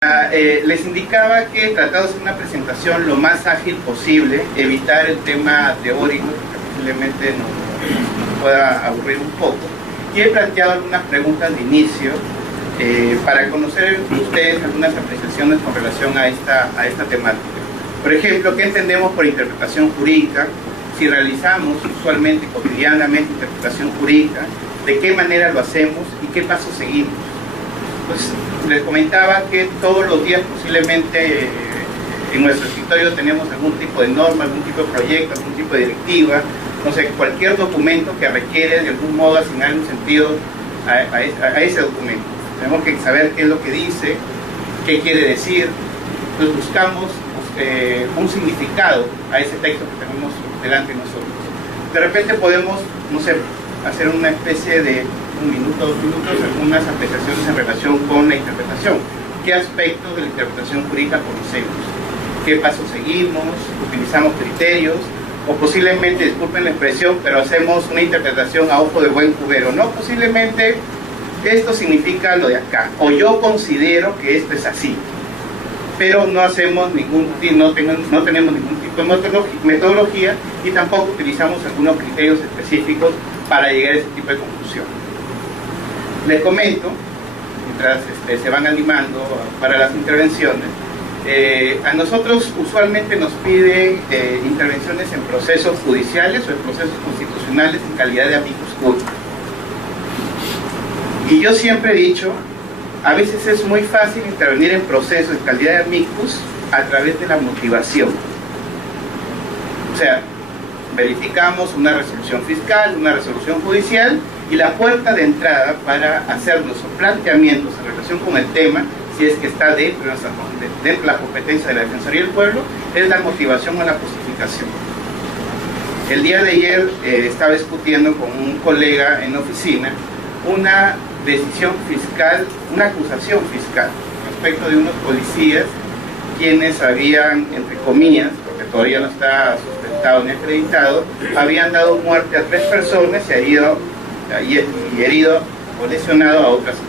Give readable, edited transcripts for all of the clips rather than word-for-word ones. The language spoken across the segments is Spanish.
Les indicaba que tratado de hacer una presentación lo más ágil posible, evitar el tema teórico, que posiblemente nos pueda aburrir un poco, y he planteado algunas preguntas de inicio para conocer ustedes algunas apreciaciones con relación a esta temática. Por ejemplo, ¿qué entendemos por interpretación jurídica? Si realizamos usualmente, cotidianamente, interpretación jurídica, ¿de qué manera lo hacemos y qué pasos seguimos? Pues les comentaba que todos los días posiblemente en nuestro escritorio tenemos algún tipo de norma, algún tipo de proyecto, algún tipo de directiva, no sé, cualquier documento que requiere de algún modo asignar un sentido a ese documento. Tenemos que saber qué es lo que dice, qué quiere decir, entonces buscamos un significado a ese texto que tenemos delante de nosotros. De repente podemos, no sé, hacer una especie de un minuto, 2 minutos, algunas apreciaciones en relación con la interpretación. ¿Qué aspectos de la interpretación jurídica conocemos? ¿Qué pasos seguimos? ¿Utilizamos criterios? O posiblemente, disculpen la expresión, pero hacemos una interpretación a ojo de buen cubero. No, posiblemente esto significa lo de acá, o yo considero que esto es así, pero no hacemos no tenemos ningún tipo de metodología y tampoco utilizamos algunos criterios específicos para llegar a ese tipo de conclusión. Les comento, mientras se van animando para las intervenciones, a nosotros usualmente nos piden intervenciones en procesos judiciales o en procesos constitucionales en calidad de amicus curiae. Y yo siempre he dicho, a veces es muy fácil intervenir en procesos en calidad de amicus a través de la motivación. O sea, verificamos una resolución fiscal, una resolución judicial, y la puerta de entrada para hacer nuestros planteamientos en relación con el tema, si es que está dentro de la competencia de la Defensoría del Pueblo, es la motivación o la justificación. El día de ayer estaba discutiendo con un colega en la oficina una decisión fiscal, una acusación fiscal respecto de unos policías quienes habían, entre comillas, porque todavía no está sustentado ni acreditado, habían dado muerte a 3 personas y herido o lesionado a otras más.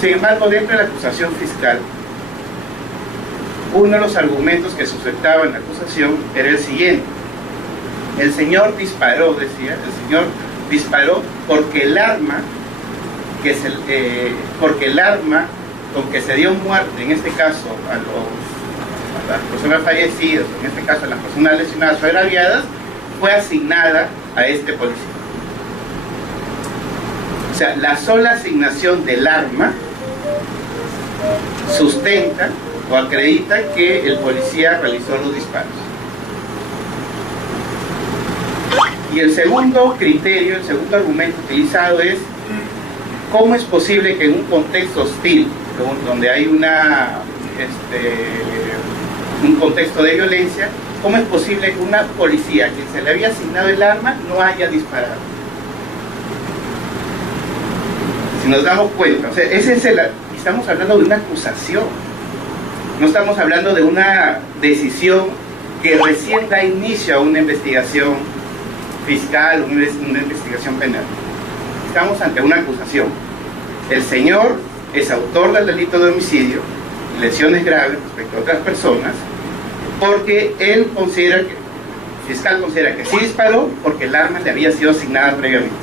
Sin embargo, dentro de la acusación fiscal, uno de los argumentos que sustentaba en la acusación era el siguiente: el señor disparó, decía, el señor disparó porque el arma con que se dio muerte, en este caso a las personas fallecidas, en este caso a las personas lesionadas o agraviadas, fue asignada a este policía. O sea, la sola asignación del arma sustenta o acredita que el policía realizó los disparos. Y el segundo criterio, el segundo argumento utilizado es: ¿cómo es posible que en un contexto hostil, donde hay un contexto de violencia, cómo es posible que una policía a quien se le había asignado el arma no haya disparado? Si nos damos cuenta, o sea, estamos hablando de una acusación, no estamos hablando de una decisión que recién da inicio a una investigación fiscal, una investigación penal. Estamos ante una acusación. El señor es autor del delito de homicidio y lesiones graves respecto a otras personas, porque él considera que, el fiscal considera que sí disparó porque el arma le había sido asignada previamente.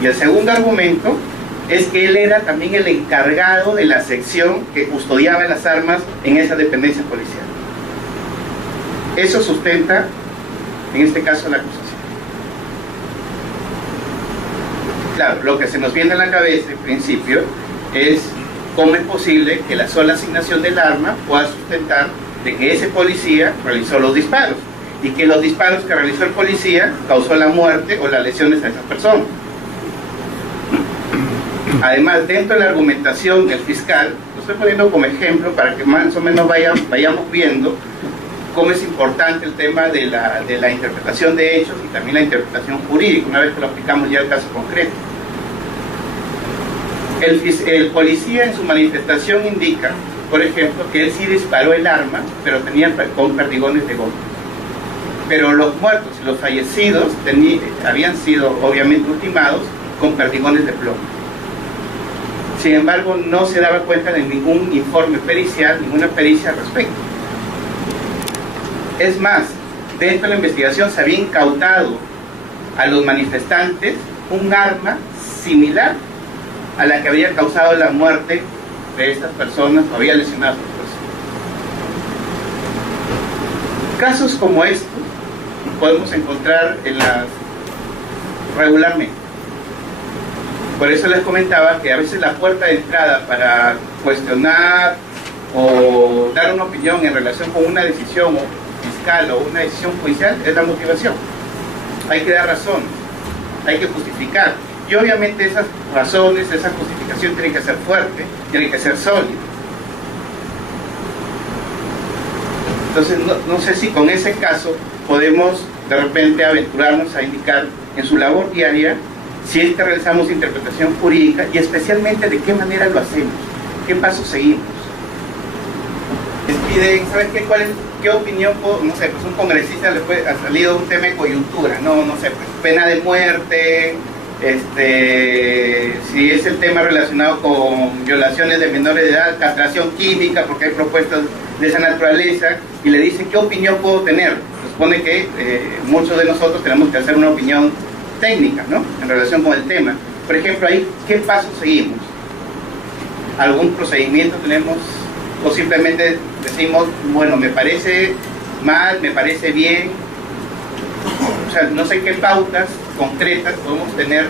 Y el segundo argumento es que él era también el encargado de la sección que custodiaba las armas en esa dependencia policial. Eso sustenta, en este caso, la acusación. Claro, lo que se nos viene a la cabeza en principio es cómo es posible que la sola asignación del arma pueda sustentar de que ese policía realizó los disparos y que los disparos que realizó el policía causó la muerte o las lesiones a esas personas. Además, dentro de la argumentación del fiscal, lo estoy poniendo como ejemplo para que más o menos vayamos viendo cómo es importante el tema de la interpretación de hechos y también la interpretación jurídica, una vez que lo aplicamos ya al caso concreto. El policía en su manifestación indica, por ejemplo, que él sí disparó el arma, pero tenía con perdigones de goma. Pero los muertos y los fallecidos habían sido obviamente ultimados con perdigones de plomo. Sin embargo, no se daba cuenta de ningún informe pericial, ninguna pericia al respecto. Es más, dentro de la investigación se había incautado a los manifestantes un arma similar a la que había causado la muerte de estas personas, o había lesionado a estas personas. Casos como estos podemos encontrar regularmente. Por eso les comentaba que a veces la puerta de entrada para cuestionar o dar una opinión en relación con una decisión fiscal o una decisión judicial es la motivación. Hay que dar razones, hay que justificar. Y obviamente esas razones, esa justificación tiene que ser fuerte, tiene que ser sólida. Entonces no sé si con ese caso podemos de repente aventurarnos a indicar en su labor diaria si es que realizamos interpretación jurídica y especialmente de qué manera lo hacemos, qué pasos seguimos. Les piden, ¿sabes qué? ¿Qué opinión puedo? No sé, pues un congresista le ha salido un tema de coyuntura, no sé, pues pena de muerte, si es el tema relacionado con violaciones de menores de edad, castración química, porque hay propuestas de esa naturaleza, y le dicen, ¿qué opinión puedo tener? Se supone que muchos de nosotros tenemos que hacer una opinión técnica, ¿no?, en relación con el tema. Por ejemplo, ahí, ¿qué pasos seguimos? ¿Algún procedimiento tenemos? O simplemente decimos, bueno, me parece mal, me parece bien. O sea, no sé qué pautas concretas podemos tener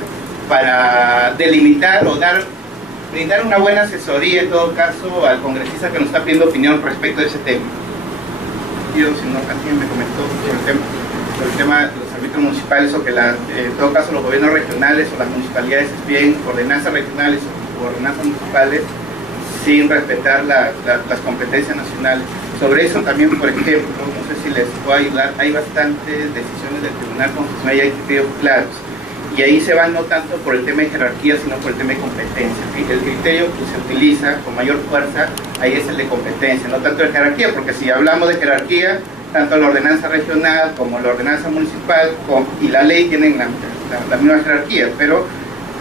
para delimitar o brindar una buena asesoría, en todo caso, al congresista que nos está pidiendo opinión respecto de ese tema. Yo, si no, alguien me comentó sobre el tema de los árbitros municipales, o que en todo caso los gobiernos regionales o las municipalidades piden ordenanzas regionales o ordenanzas municipales sin respetar las competencias nacionales. Sobre eso también, por ejemplo, no sé si les puedo ayudar, hay bastantes decisiones del Tribunal Constitucional y hay criterios claros. Y ahí se van no tanto por el tema de jerarquía, sino por el tema de competencia. El criterio que se utiliza con mayor fuerza ahí es el de competencia, no tanto de jerarquía, porque si hablamos de jerarquía, tanto la ordenanza regional como la ordenanza municipal y la ley tienen la misma jerarquía, pero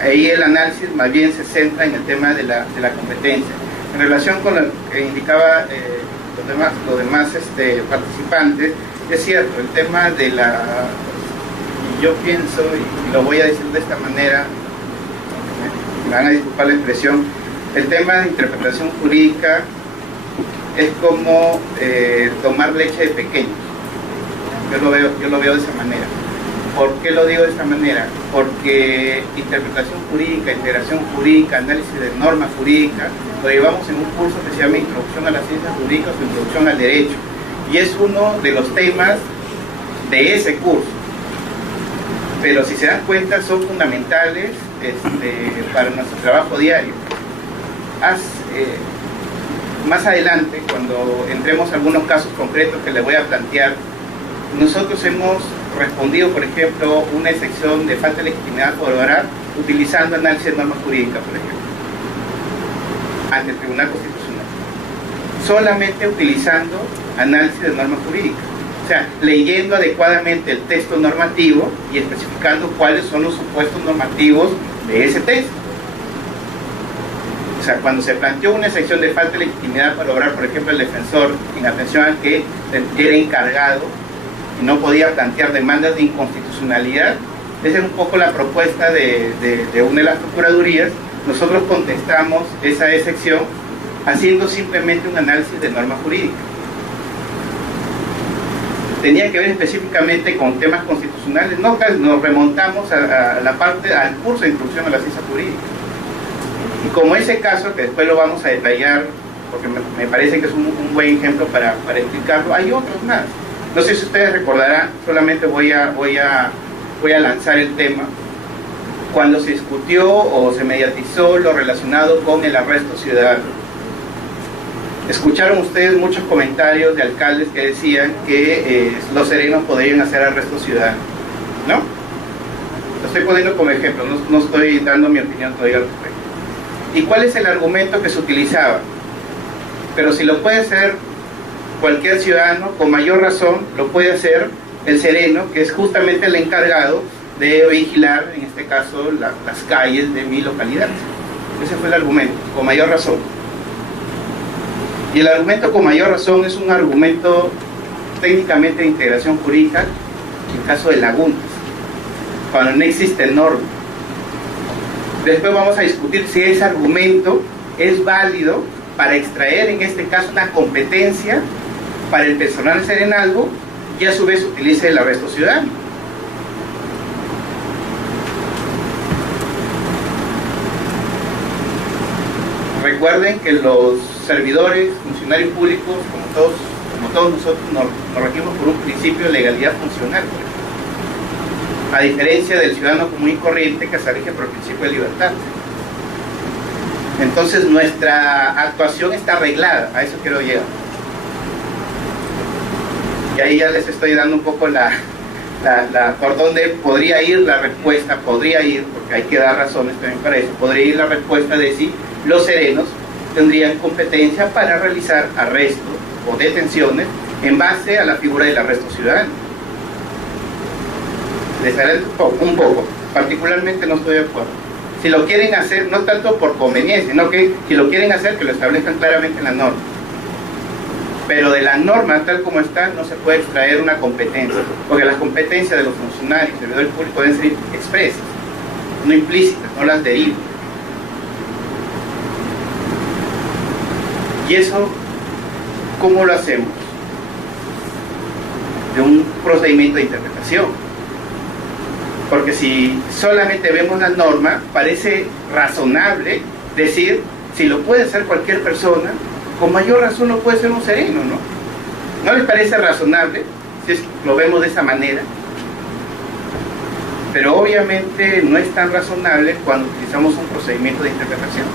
ahí el análisis más bien se centra en el tema de la competencia. En relación con lo que indicaba los demás participantes, es cierto, el tema de yo pienso, y lo voy a decir de esta manera, me van a disculpar la expresión, el tema de interpretación jurídica es como tomar leche de pequeños. Yo lo veo de esa manera. ¿Por qué lo digo de esta manera? Porque interpretación jurídica, integración jurídica, análisis de normas jurídicas, lo llevamos en un curso que se llama Introducción a las Ciencias Jurídicas o Introducción al Derecho, y es uno de los temas de ese curso. Pero si se dan cuenta, son fundamentales para nuestro trabajo diario. Más adelante, cuando entremos a algunos casos concretos que les voy a plantear, nosotros hemos respondido, por ejemplo, una excepción de falta de legitimidad por obrar utilizando análisis de normas jurídicas, por ejemplo, ante el Tribunal Constitucional, solamente utilizando análisis de normas jurídicas, o sea, leyendo adecuadamente el texto normativo y especificando cuáles son los supuestos normativos de ese texto. O sea, cuando se planteó una excepción de falta de legitimidad para obrar, por ejemplo, el defensor, en atención a que era encargado y no podía plantear demandas de inconstitucionalidad, esa es un poco la propuesta de una de las procuradurías. Nosotros contestamos esa excepción haciendo simplemente un análisis de normas jurídicas. Tenía que ver específicamente con temas constitucionales, no, nos remontamos a la parte, al curso de introducción a la ciencia jurídica. Y como ese caso, que después lo vamos a detallar, porque me parece que es un buen ejemplo para explicarlo, hay otros más. No sé si ustedes recordarán, solamente voy a lanzar el tema. Cuando se discutió o se mediatizó lo relacionado con el arresto ciudadano, escucharon ustedes muchos comentarios de alcaldes que decían que los serenos podrían hacer arrestos ciudadanos, ¿no? Lo estoy poniendo como ejemplo, no estoy dando mi opinión todavía al respecto. ¿Y cuál es el argumento que se utilizaba? Pero si lo puede hacer cualquier ciudadano, con mayor razón lo puede hacer el sereno, que es justamente el encargado de vigilar, en este caso, las calles de mi localidad. Ese fue el argumento, con mayor razón. Y el argumento con mayor razón es un argumento técnicamente de integración jurídica en caso de lagunas, cuando no existe norma. Después vamos a discutir si ese argumento es válido para extraer en este caso una competencia para el personal de Serenazgo y a su vez utilice el arresto ciudadano. Recuerden que los servidores, funcionarios públicos, como todos nosotros, nos regimos por un principio de legalidad funcional, a diferencia del ciudadano común y corriente que se rige por el principio de libertad. Entonces nuestra actuación está arreglada, a eso quiero llegar. Y ahí ya les estoy dando un poco por dónde podría ir la respuesta, porque hay que dar razones también para eso, podría ir la respuesta de si los serenos tendrían competencia para realizar arrestos o detenciones en base a la figura del arresto ciudadano. Les haré un poco, particularmente no estoy de acuerdo. Si lo quieren hacer, no tanto por conveniencia, sino que si lo quieren hacer, que lo establezcan claramente en la norma. Pero de la norma tal como está no se puede extraer una competencia, porque las competencias de los funcionarios, servidores públicos deben ser expresas, no implícitas, no las derivan. ¿Y eso cómo lo hacemos? De un procedimiento de interpretación. Porque si solamente vemos la norma, parece razonable decir, si lo puede hacer cualquier persona, con mayor razón lo puede ser un sereno, ¿no? ¿No les parece razonable si lo vemos de esa manera? Pero obviamente no es tan razonable cuando utilizamos un procedimiento de interpretación.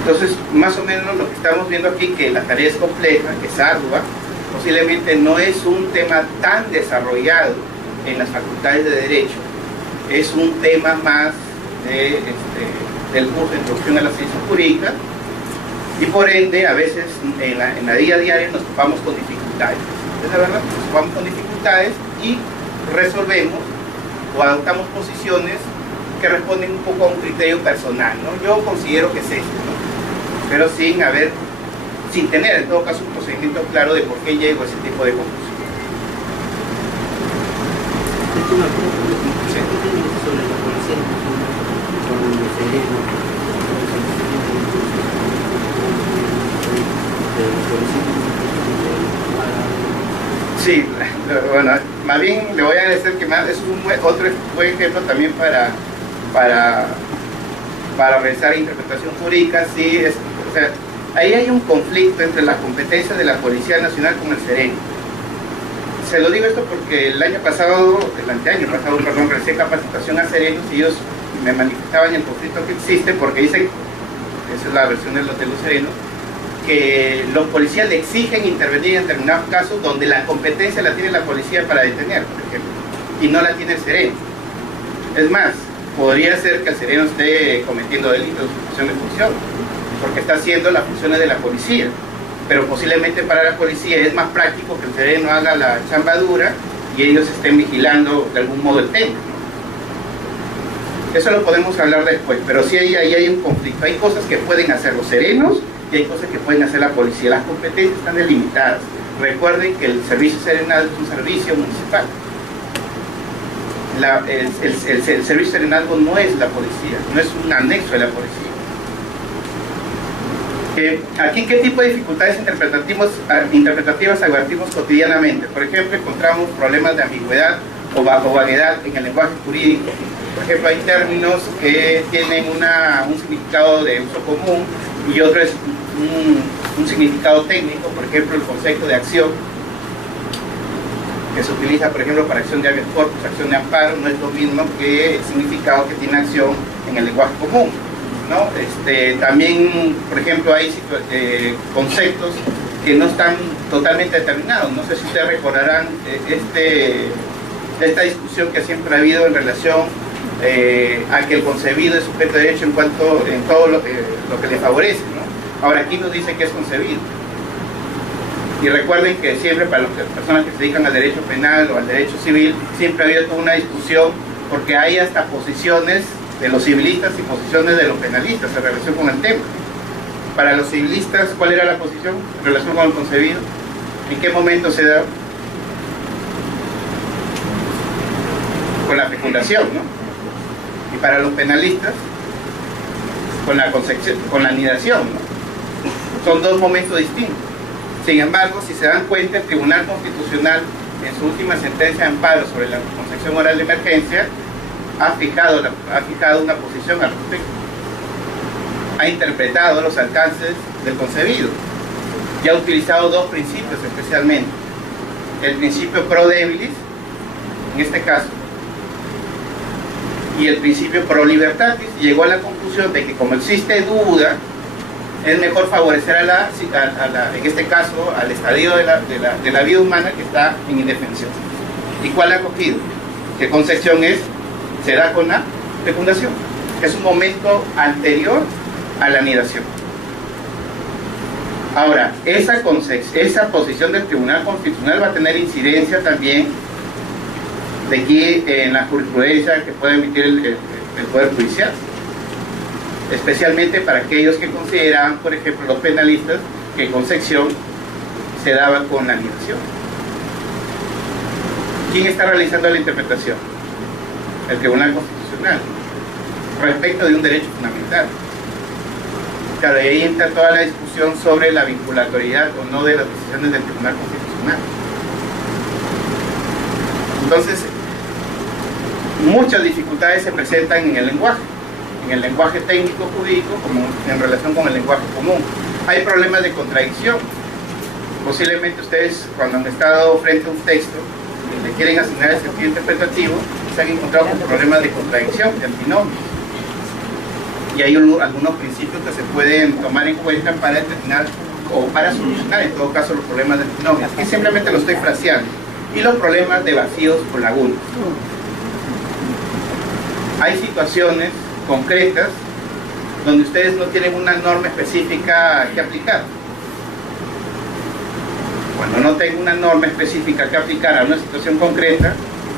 Entonces, más o menos lo que estamos viendo aquí, que la tarea es compleja, que es ardua, posiblemente no es un tema tan desarrollado en las facultades de Derecho, es un tema más del curso de Introducción a la Ciencia Jurídica, y por ende, a veces en la vida diaria nos topamos con dificultades. Es la verdad, nos topamos con dificultades y resolvemos o adoptamos posiciones que responden un poco a un criterio personal, ¿no? Yo considero que es esto, ¿no? Pero sin tener en todo caso un procedimiento claro de por qué llego a ese tipo de conclusión. Sí. Sobre la policía con el sereno, sí, bueno, más bien le voy a agradecer que más, es otro buen ejemplo también para realizar interpretación jurídica. Sí, o sea, ahí hay un conflicto entre las competencias de la Policía Nacional con el sereno. Se lo digo esto porque el anteaño pasado, perdón, realicé capacitación a serenos y ellos me manifestaban el conflicto que existe porque dicen, esa es la versión de los serenos, que los policías le exigen intervenir en determinados casos donde la competencia la tiene la policía para detener, por ejemplo, y no la tiene el sereno. Es más, podría ser que el sereno esté cometiendo delitos de usurpación de función, porque está haciendo las funciones de la policía, pero posiblemente para la policía es más práctico que el sereno haga la chamba dura y ellos estén vigilando de algún modo el tema, ¿no? Eso lo podemos hablar después, pero sí ahí hay un conflicto. Hay cosas que pueden hacer los serenos y hay cosas que pueden hacer la policía. Las competencias están delimitadas. Recuerden que el servicio serenal es un servicio municipal. El servicio serenazgo no es la policía, no es un anexo de la policía. Aquí, ¿qué tipo de dificultades interpretativas advertimos cotidianamente? Por ejemplo, encontramos problemas de ambigüedad o vaguedad en el lenguaje jurídico. Por ejemplo, hay términos que tienen un significado de uso común y otro es un significado técnico. Por ejemplo, el concepto de acción, que se utiliza, por ejemplo, para acción de habeas corpus, acción de amparo, no es lo mismo que el significado que tiene acción en el lenguaje común, ¿no? También, por ejemplo, hay conceptos que no están totalmente determinados. No sé si ustedes recordarán esta discusión que siempre ha habido en relación a que el concebido es sujeto de derecho en todo lo que le favorece, ¿no? Ahora, aquí nos dice que es concebido. Y recuerden que siempre para las personas que se dedican al derecho penal o al derecho civil, siempre ha habido toda una discusión porque hay hasta posiciones de los civilistas y posiciones de los penalistas en relación con el tema. Para los civilistas, ¿cuál era la posición en relación con el concebido? ¿En qué momento se da? Con la fecundación, ¿no? Y para los penalistas, con la concepción, con la anidación, ¿no? Son dos momentos distintos. Sin embargo, si se dan cuenta, el Tribunal Constitucional, en su última sentencia de amparo sobre la concepción oral de emergencia, ha fijado una posición al respecto. Ha interpretado los alcances del concebido y ha utilizado dos principios especialmente. El principio pro debilis, en este caso, y el principio pro libertatis. Llegó a la conclusión de que como existe duda, es mejor favorecer en este caso, al estadio de la vida humana que está en indefensión. ¿Y cuál ha cogido? ¿Qué concepción es? Se da con la fecundación. Es un momento anterior a la anidación. Ahora, esa posición del Tribunal Constitucional va a tener incidencia también de aquí en la jurisprudencia que puede emitir el Poder Judicial, especialmente para aquellos que consideraban, por ejemplo, los penalistas, que concepción se daba con la anidación. ¿Quién está realizando la interpretación? El Tribunal Constitucional, respecto de un derecho fundamental. Claro, y ahí entra toda la discusión sobre la vinculatoriedad o no de las decisiones del Tribunal Constitucional. Entonces, muchas dificultades se presentan en el lenguaje técnico jurídico como en relación con el lenguaje común. Hay problemas de contradicción. Posiblemente ustedes, cuando han estado frente a un texto y le quieren asignar el sentido interpretativo, se han encontrado con problemas de contradicción, de antinomios. Y hay algunos principios que se pueden tomar en cuenta para determinar o para solucionar en todo caso los problemas de antinomios. Aquí simplemente lo estoy fraseando. Y los problemas de vacíos o lagunas. Hay situaciones concretas donde ustedes no tienen una norma específica que aplicar. Cuando no tengo una norma específica que aplicar a una situación concreta,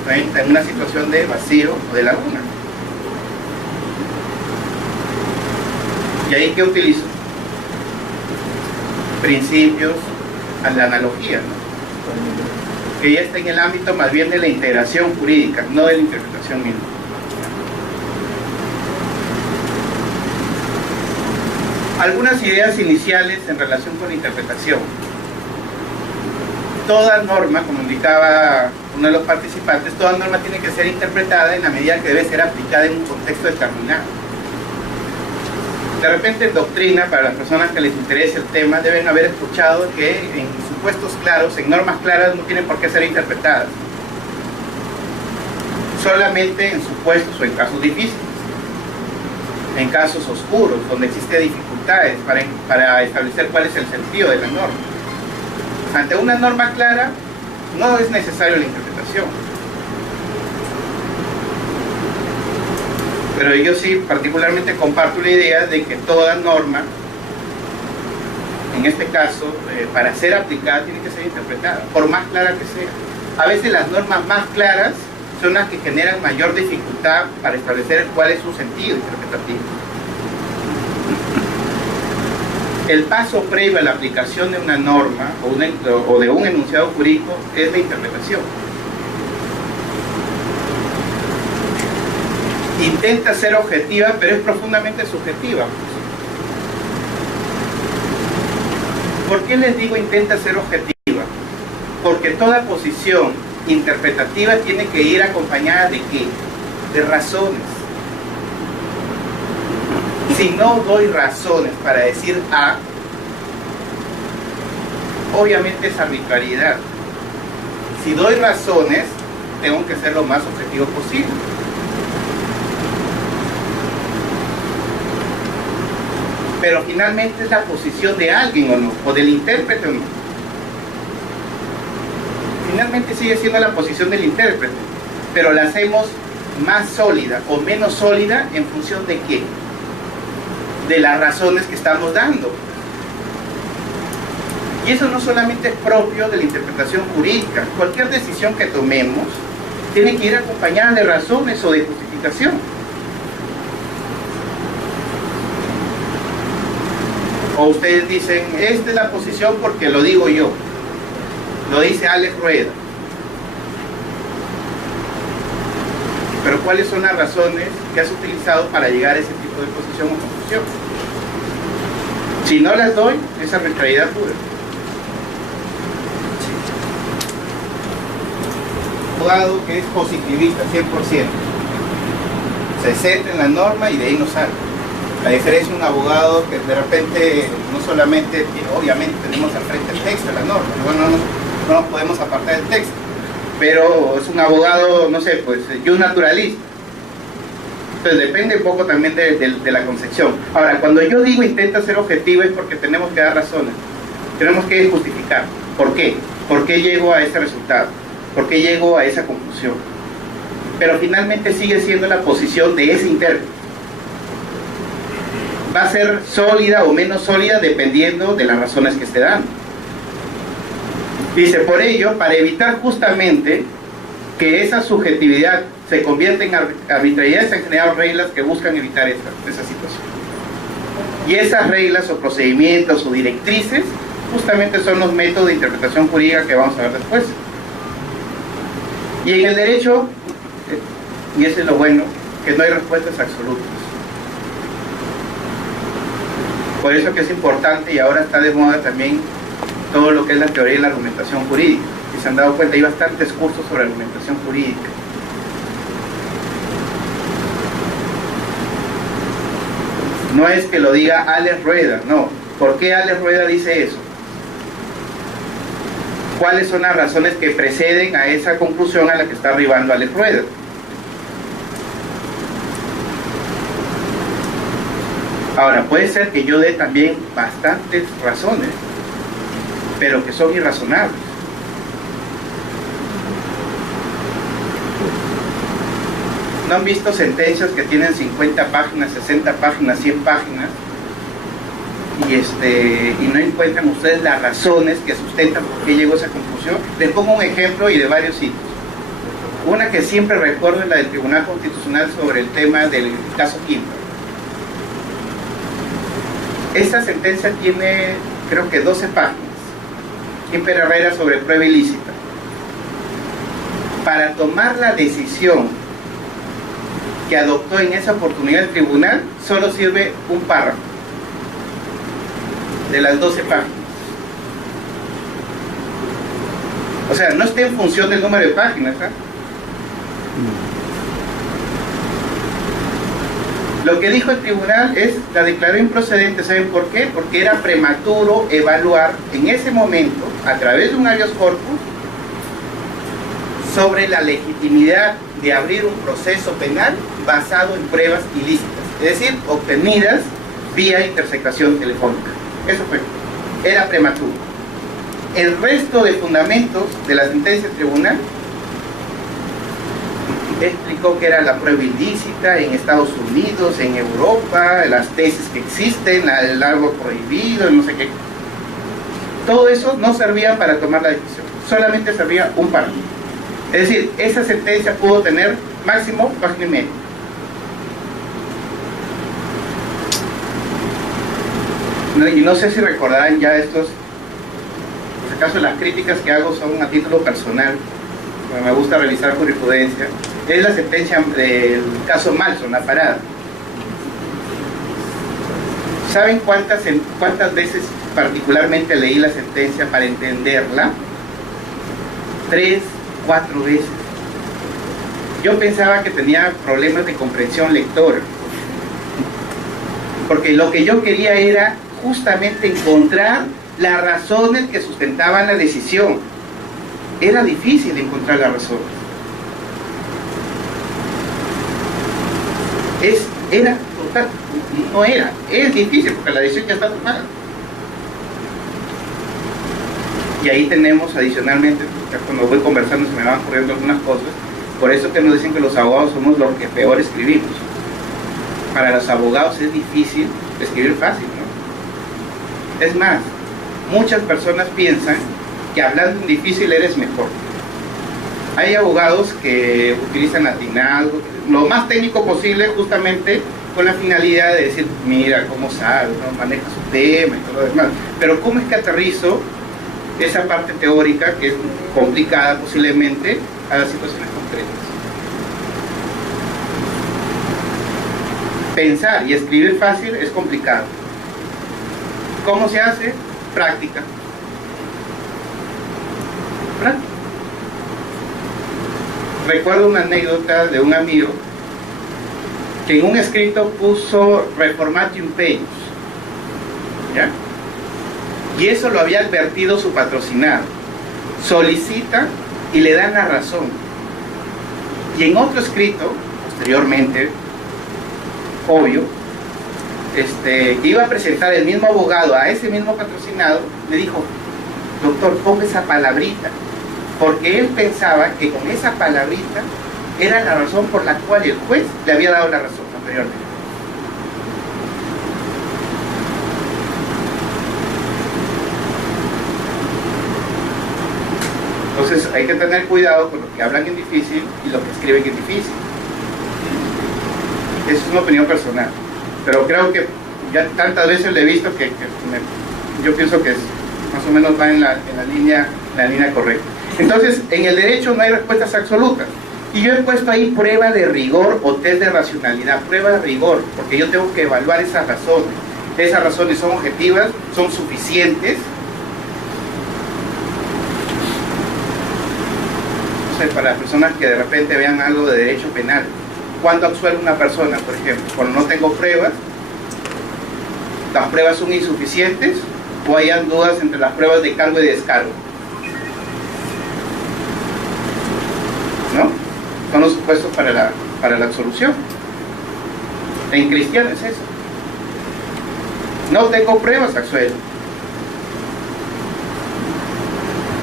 en una situación de vacío o de laguna. ¿Y ahí qué utilizo? Principios, la analogía, ¿no? Que ya está en el ámbito más bien de la integración jurídica, no de la interpretación misma. Algunas ideas iniciales en relación con la interpretación. Toda norma, como indicaba uno de los participantes, toda norma tiene que ser interpretada en la medida que debe ser aplicada en un contexto determinado. De repente en doctrina, para las personas que les interese el tema, deben haber escuchado que en supuestos claros, en normas claras, no tienen por qué ser interpretadas. Solamente en supuestos o en casos difíciles. En casos oscuros, donde existen dificultades para establecer cuál es el sentido de la norma. Ante una norma clara, no es necesaria la interpretación. Pero yo sí particularmente comparto la idea de que toda norma, en este caso, para ser aplicada, tiene que ser interpretada, por más clara que sea. A veces las normas más claras son las que generan mayor dificultad para establecer cuál es su sentido interpretativo. El paso previo a la aplicación de una norma o de un enunciado jurídico es la interpretación. Intenta ser objetiva, pero es profundamente subjetiva. ¿Por qué les digo intenta ser objetiva? Porque toda posición interpretativa tiene que ir acompañada de ¿qué? De razones. Si no doy razones para decir A, obviamente es arbitrariedad. Si doy razones, tengo que ser lo más objetivo posible. Pero finalmente es la posición de alguien o no, o del intérprete o no. Finalmente sigue siendo la posición del intérprete, pero la hacemos más sólida o menos sólida en función de ¿qué? De las razones que estamos dando. Y eso no solamente es propio de la interpretación jurídica. Cualquier decisión que tomemos tiene que ir acompañada de razones o de justificación. O ustedes dicen, esta es la posición porque lo digo yo, lo dice Alex Rueda. Pero ¿cuáles son las razones que has utilizado para llegar a ese tipo de posición o conclusión? Si no las doy, es arbitrariedad pura. Abogado que es positivista, 100%. Se centra en la norma y de ahí no sale. La diferencia de un abogado que de repente no solamente, obviamente tenemos al frente el texto de la norma, no nos podemos apartar del texto, pero es un abogado, no sé, pues yo naturalista. Entonces depende un poco también de la concepción. Ahora, cuando yo digo intenta ser objetivo es porque tenemos que dar razones, tenemos que justificar. ¿Por qué? ¿Por qué llego a ese resultado? ¿Por qué llego a esa conclusión? Pero finalmente sigue siendo la posición de ese intérprete. Va a ser sólida o menos sólida dependiendo de las razones que esté dando. Dice, por ello, para evitar justamente que esa subjetividad se convierta en arbitrariedad, se han generado reglas que buscan evitar esa situación. Y esas reglas o procedimientos o directrices justamente son los métodos de interpretación jurídica que vamos a ver después. Y en el derecho, y eso es lo bueno, que no hay respuestas absolutas. Por eso que es importante, y ahora está de moda también todo lo que es la teoría de la argumentación jurídica. Si se han dado cuenta, hay bastantes cursos sobre argumentación jurídica. No es que lo diga Alex Rueda, no. ¿Por qué Alex Rueda dice eso? ¿Cuáles son las razones que preceden a esa conclusión a la que está arribando Alex Rueda? Ahora, puede ser que yo dé también bastantes razones, pero que son irrazonables. ¿No han visto sentencias que tienen 50 páginas, 60 páginas, 100 páginas? Y no encuentran ustedes las razones que sustentan por qué llegó a esa conclusión. Les pongo un ejemplo y de varios sitios. Una que siempre recuerdo es la del Tribunal Constitucional sobre el tema del caso Quinto. Esta sentencia tiene, creo que 12 páginas. Quimper Herrera sobre prueba ilícita. Para tomar la decisión que adoptó en esa oportunidad el tribunal, solo sirve un párrafo de las 12 páginas. O sea, no está en función del número de páginas, ¿eh? Lo que dijo el tribunal es, la declaró improcedente. ¿Saben por qué? Porque era prematuro evaluar en ese momento, a través de un habeas corpus, sobre la legitimidad de abrir un proceso penal basado en pruebas ilícitas, es decir, obtenidas vía interceptación telefónica. Eso fue, era prematuro. El resto de fundamentos de la sentencia del tribunal explicó que era la prueba ilícita en Estados Unidos, en Europa, las tesis que existen, el árbol prohibido, no sé qué. Todo eso no servía para tomar la decisión, solamente servía un párrafo. Es decir, esa sentencia pudo tener máximo página y media. Y no sé si recordarán ya estos, por si acaso las críticas que hago son a título personal, me gusta realizar jurisprudencia. Es la sentencia del caso Malson, la parada. ¿Saben cuántas veces particularmente leí la sentencia para entenderla? 3, 4 veces. Yo pensaba que tenía problemas de comprensión lectora, porque lo que yo quería era justamente encontrar las razones que sustentaban la decisión. Era difícil encontrar las razones. Es difícil porque la decisión ya está tomada. Y ahí tenemos adicionalmente, cuando voy conversando se me van ocurriendo algunas cosas, por eso que nos dicen que los abogados somos los que peor escribimos. Para los abogados es difícil escribir fácil, ¿no? Es más, muchas personas piensan que hablando en difícil eres mejor. Hay abogados que utilizan latinado, lo más técnico posible, justamente con la finalidad de decir, mira cómo sabe, ¿no? Maneja su tema y todo lo demás. Pero ¿cómo es que aterrizo esa parte teórica, que es complicada posiblemente, a las situaciones concretas? Pensar y escribir fácil es complicado. ¿Cómo se hace? Práctica. Práctica. Recuerdo una anécdota de un amigo que en un escrito puso Reformatium Peius, ¿ya? Y eso lo había advertido su patrocinado. Solicita y le dan la razón. Y en otro escrito, posteriormente, obvio, que iba a presentar el mismo abogado a ese mismo patrocinado, le dijo, doctor, ponga esa palabrita, porque él pensaba que con esa palabrita era la razón por la cual el juez le había dado la razón anteriormente. Entonces hay que tener cuidado con lo que hablan en difícil y lo que escriben en difícil. Esa es una opinión personal, pero creo que ya tantas veces le he visto que yo pienso que más o menos va en la línea correcta. Entonces, en el derecho no hay respuestas absolutas. Y yo he puesto ahí prueba de rigor o test de racionalidad. Prueba de rigor, porque yo tengo que evaluar esas razones. Esas razones son objetivas, son suficientes. No sé, para las personas que de repente vean algo de derecho penal. ¿Cuándo absuelve una persona, por ejemplo? Cuando no tengo pruebas, las pruebas son insuficientes o hayan dudas entre las pruebas de cargo y de descargo. ¿No? Son los supuestos para la absolución. En cristiano es eso. No tengo pruebas, absuelvo.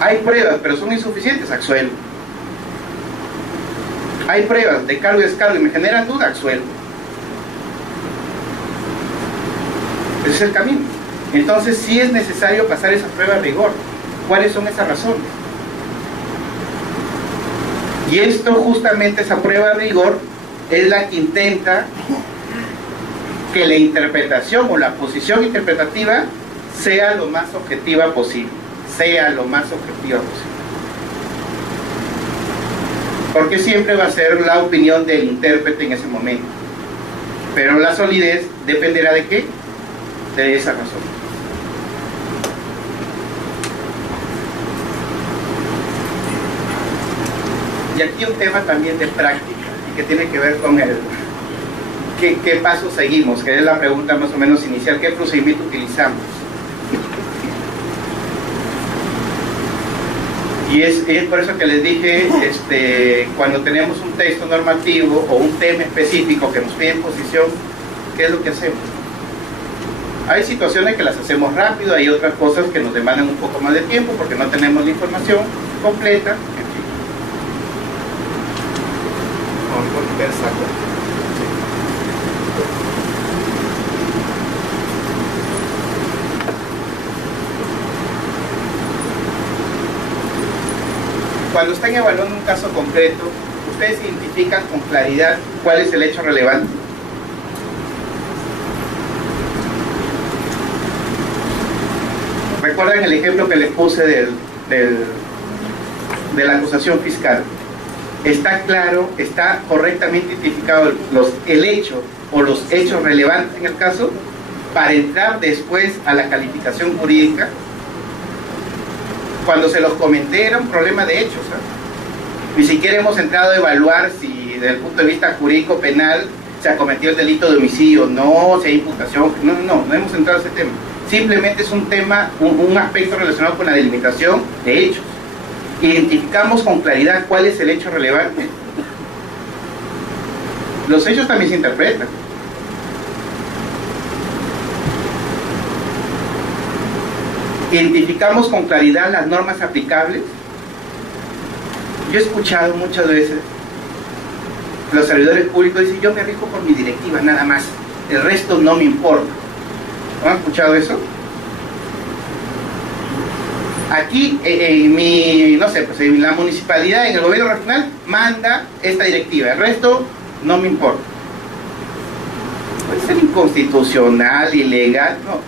Hay pruebas, pero son insuficientes, absuelvo. Hay pruebas de cargo y descargo y me generan duda, absuelvo. Ese es el camino. Entonces sí es necesario pasar esa prueba de rigor. ¿Cuáles son esas razones? Y esto, justamente esa prueba de rigor, es la que intenta que la interpretación o la posición interpretativa sea lo más objetiva posible. Sea lo más objetiva posible. Porque siempre va a ser la opinión del intérprete en ese momento. Pero la solidez dependerá de ¿qué? De esa razón. Y aquí un tema también de práctica, y que tiene que ver con el ¿qué paso seguimos? Que es la pregunta más o menos inicial. ¿Qué procedimiento utilizamos? Y es por eso que les dije, cuando tenemos un texto normativo o un tema específico que nos pide en posición, ¿qué es lo que hacemos? Hay situaciones que las hacemos rápido, hay otras cosas que nos demandan un poco más de tiempo porque no tenemos la información completa, en fin. Vamos a volver a sacar. Cuando están evaluando un caso concreto, ustedes identifican con claridad cuál es el hecho relevante. ¿Recuerdan el ejemplo que les puse de la acusación fiscal? Está claro, está correctamente identificado el hecho o los hechos relevantes en el caso para entrar después a la calificación jurídica. Cuando se los comenté era un problema de hechos, ¿eh? Ni siquiera hemos entrado a evaluar si desde el punto de vista jurídico penal se ha cometido el delito de homicidio, no, si hay imputación, no hemos entrado a ese tema. Simplemente es un tema, un aspecto relacionado con la delimitación de hechos. Identificamos con claridad cuál es el hecho relevante. Los hechos también se interpretan. Identificamos con claridad las normas aplicables. Yo he escuchado muchas veces los servidores públicos dicen: yo me rijo por mi directiva nada más, el resto no me importa. ¿No han escuchado eso? Aquí, en mi, no sé, pues en la municipalidad, en el gobierno regional, manda esta directiva. El resto no me importa. Puede ser inconstitucional, ilegal, no.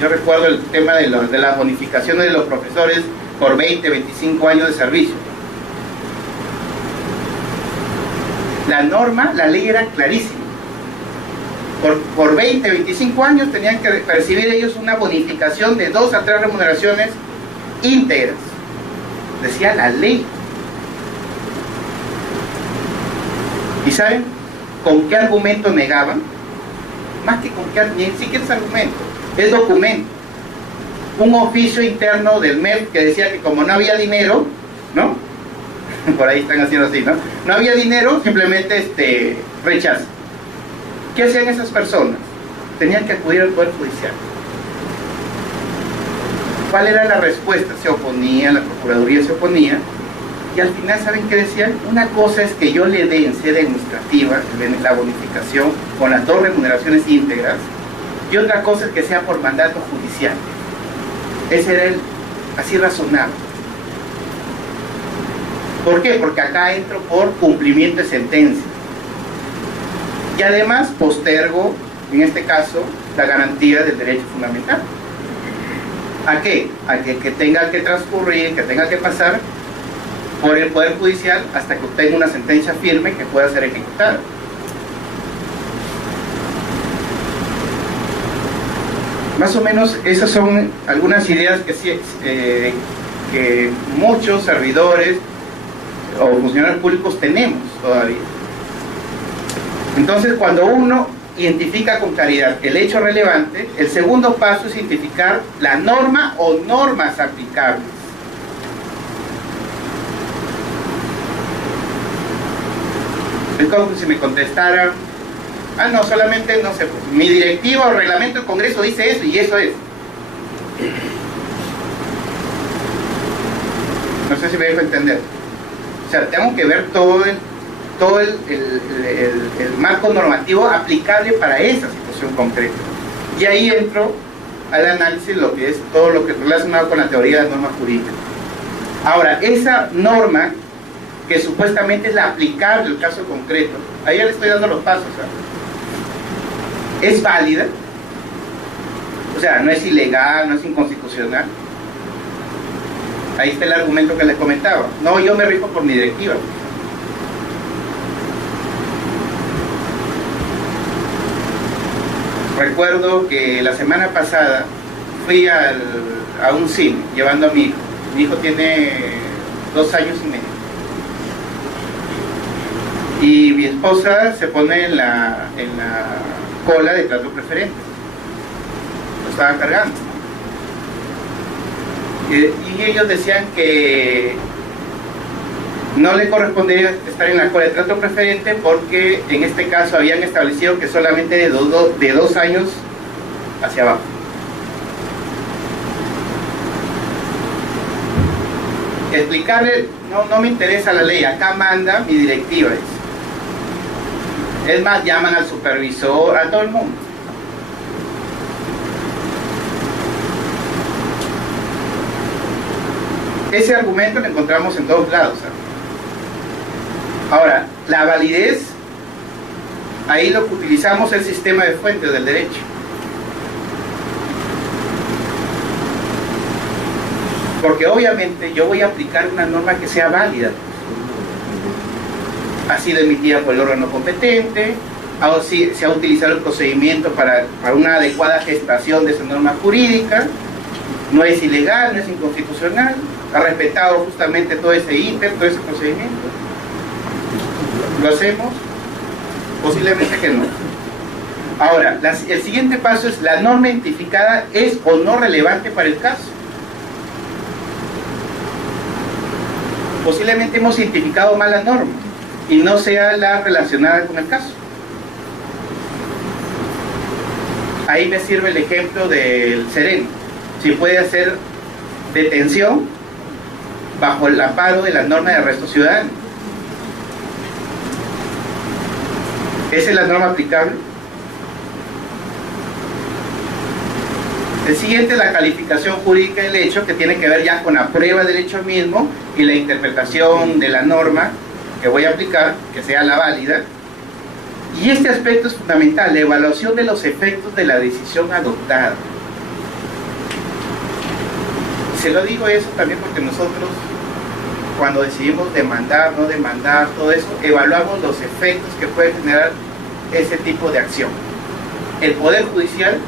Yo recuerdo el tema de las bonificaciones de los profesores por 20, 25 años de servicio. La norma, la ley era clarísima. Por 20, 25 años tenían que percibir ellos una bonificación de 2 a 3 remuneraciones íntegras. Decía la ley. ¿Y saben con qué argumento negaban? Más que con qué, ni siquiera es argumento, es documento. Un oficio interno del MEP que decía que como no había dinero, ¿no? Por ahí están haciendo así, ¿no? No había dinero, simplemente rechazo. ¿Qué hacían esas personas? Tenían que acudir al Poder Judicial. ¿Cuál era la respuesta? Se oponía, la Procuraduría se oponía, y al final, ¿saben qué decían? Una cosa es que yo le dé en sede administrativa la bonificación con las 2 remuneraciones íntegras, y otra cosa es que sea por mandato judicial. Ese era así razonable. ¿Por qué? Porque acá entro por cumplimiento de sentencia. Y además postergo, en este caso, la garantía del derecho fundamental. ¿A qué? A que tenga que transcurrir, que tenga que pasar por el Poder Judicial hasta que obtenga una sentencia firme que pueda ser ejecutada. Más o menos esas son algunas ideas que muchos servidores o funcionarios públicos tenemos todavía. Entonces, cuando uno identifica con claridad el hecho relevante, el segundo paso es identificar la norma o normas aplicables. Es como si me contestaran, no, solamente, no sé, pues, mi directiva o reglamento del Congreso dice eso y eso es. No sé si me dejo entender. O sea, tengo que ver todo el marco normativo aplicable para esa situación concreta. Y ahí entro al análisis de lo que es todo lo que es relacionado con la teoría de la norma jurídica. Ahora, esa norma que supuestamente es la aplicable al caso concreto, ahí ya le estoy dando los pasos, ¿sabes? ¿Es válida? O sea, no es ilegal, no es inconstitucional. Ahí está el argumento que les comentaba. No, yo me rijo por mi directiva. Recuerdo que la semana pasada fui a un cine llevando a mi hijo. Mi hijo tiene 2 años y medio. Y mi esposa se pone en la cola de trato preferente. Lo estaban cargando. Y ellos decían que no le correspondería estar en la cola de trato preferente porque en este caso habían establecido que solamente de 2 años hacia abajo. Explicarle, no me interesa la ley, acá manda mi directiva. Es más, llaman al supervisor, a todo el mundo. Ese argumento lo encontramos en todos lados, ¿sabes? Ahora, la validez, ahí lo que utilizamos es el sistema de fuentes del derecho. Porque obviamente yo voy a aplicar una norma que sea válida. Ha sido emitida por el órgano competente, se ha utilizado el procedimiento para una adecuada gestación de esa norma jurídica, no es ilegal, no es inconstitucional, ha respetado justamente todo ese ítem, todo ese procedimiento. ¿Lo hacemos? Posiblemente que no. Ahora, el siguiente paso es: ¿la norma identificada es o no relevante para el caso? Posiblemente hemos identificado mal la norma y no sea la relacionada con el caso. Ahí me sirve el ejemplo del sereno. Si puede hacer detención bajo el amparo de la norma de arresto ciudadano. ¿Esa es la norma aplicable? El siguiente es la calificación jurídica del hecho, que tiene que ver ya con la prueba del hecho mismo y la interpretación de la norma que voy a aplicar, que sea la válida. Y este aspecto es fundamental, la evaluación de los efectos de la decisión adoptada. Se lo digo eso también porque nosotros, cuando decidimos demandar, no demandar, todo eso, evaluamos los efectos que puede generar ese tipo de acción. El Poder Judicial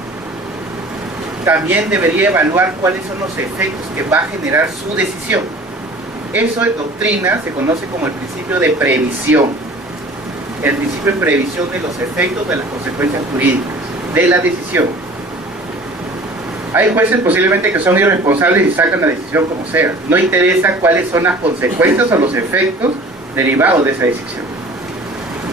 también debería evaluar cuáles son los efectos que va a generar su decisión. Eso en doctrina se conoce como el principio de previsión. El principio de previsión de los efectos de las consecuencias jurídicas de la decisión. Hay jueces posiblemente que son irresponsables y sacan la decisión como sea. No interesa cuáles son las consecuencias o los efectos derivados de esa decisión.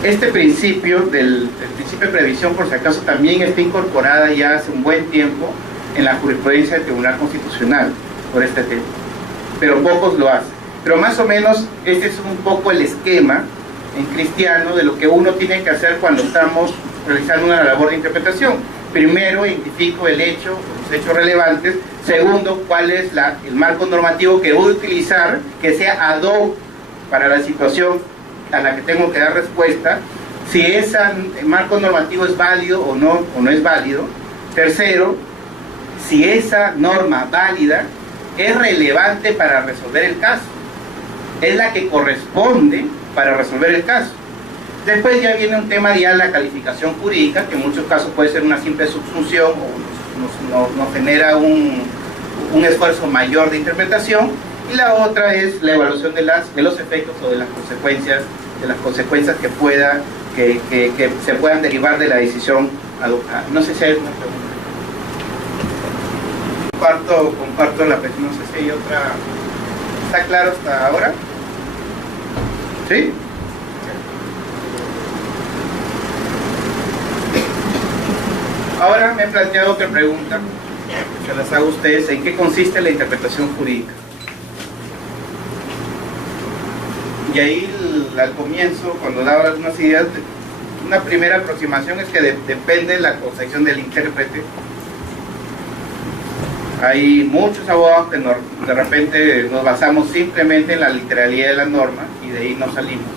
Este principio del principio de previsión, por si acaso, también está incorporada ya hace un buen tiempo en la jurisprudencia del Tribunal Constitucional por este tema, pero pocos lo hacen. Pero más o menos este es un poco el esquema en cristiano de lo que uno tiene que hacer cuando estamos realizando una labor de interpretación. Primero, identifico el hecho, los hechos relevantes. Segundo, cuál es el marco normativo que voy a utilizar, que sea ad hoc para la situación a la que tengo que dar respuesta, si ese marco normativo es válido o no es válido. Tercero, si esa norma válida es relevante para resolver el caso, es la que corresponde para resolver el caso. Después ya viene un tema ya la calificación jurídica, que en muchos casos puede ser una simple subsunción o nos genera un esfuerzo mayor de interpretación. Y la otra es la evaluación de los efectos o de las consecuencias que se puedan derivar de la decisión adoptada. No sé si hay alguna pregunta. Comparto la pregunta, no sé si hay otra. ¿Está claro hasta ahora? ¿Sí? Ahora me he planteado otra pregunta, que las hago a ustedes. ¿En qué consiste la interpretación jurídica? Y ahí al comienzo, cuando daba algunas ideas, una primera aproximación es que depende de la concepción del intérprete. Hay muchos abogados que de repente nos basamos simplemente en la literalidad de la norma y de ahí no salimos.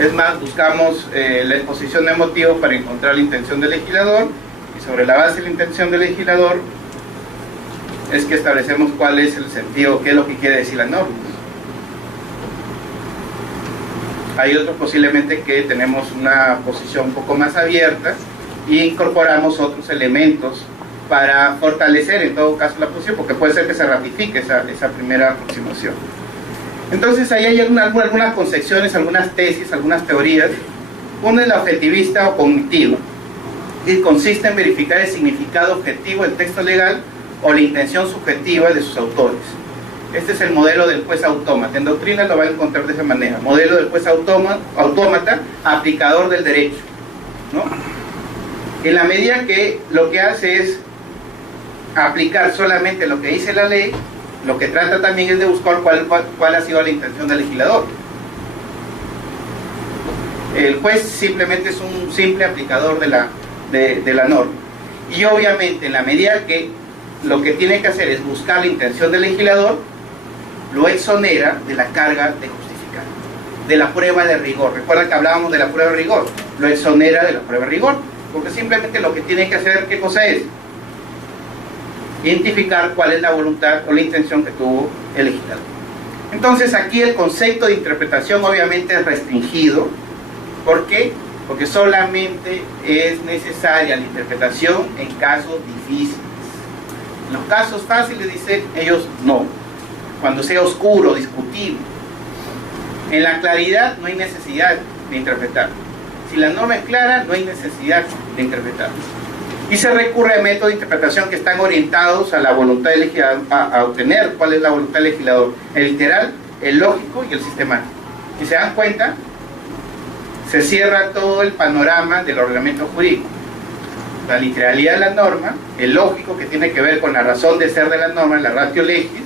Es más, buscamos la exposición de motivos para encontrar la intención del legislador, y sobre la base de la intención del legislador es que establecemos cuál es el sentido, qué es lo que quiere decir la norma. Hay otros posiblemente que tenemos una posición un poco más abierta y incorporamos otros elementos para fortalecer en todo caso la posición, porque puede ser que se ratifique esa primera aproximación. Entonces ahí hay algunas concepciones, algunas tesis, algunas teorías. Una es la objetivista o cognitiva, y consiste en verificar el significado objetivo del texto legal o la intención subjetiva de sus autores. Este es el modelo del juez autómata. En doctrina lo va a encontrar de esa manera: modelo del juez autómata, aplicador del derecho, ¿no? En la medida que lo que hace es aplicar solamente lo que dice la ley, lo que trata también es de buscar cuál ha sido la intención del legislador. El juez simplemente es un simple aplicador de la norma. Y obviamente en la medida que lo que tiene que hacer es buscar la intención del legislador, lo exonera de la carga de justificar, de la prueba de rigor. Recuerda que hablábamos de la prueba de rigor. Lo exonera de la prueba de rigor, porque simplemente lo que tiene que hacer, ¿qué cosa es? Identificar cuál es la voluntad o la intención que tuvo el legislador. Entonces aquí el concepto de interpretación obviamente es restringido. ¿Por qué? Porque solamente es necesaria la interpretación en casos difíciles. En los casos fáciles, dicen ellos, no. Cuando sea oscuro, discutible. En la claridad no hay necesidad de interpretar. Si la norma es clara, no hay necesidad de interpretar. Y se recurre a métodos de interpretación que están orientados a la voluntad del legislador, a obtener cuál es la voluntad del legislador: el literal, el lógico y el sistemático. Si se dan cuenta, se cierra todo el panorama del ordenamiento jurídico: la literalidad de la norma, el lógico, que tiene que ver con la razón de ser de la norma, la ratio legis,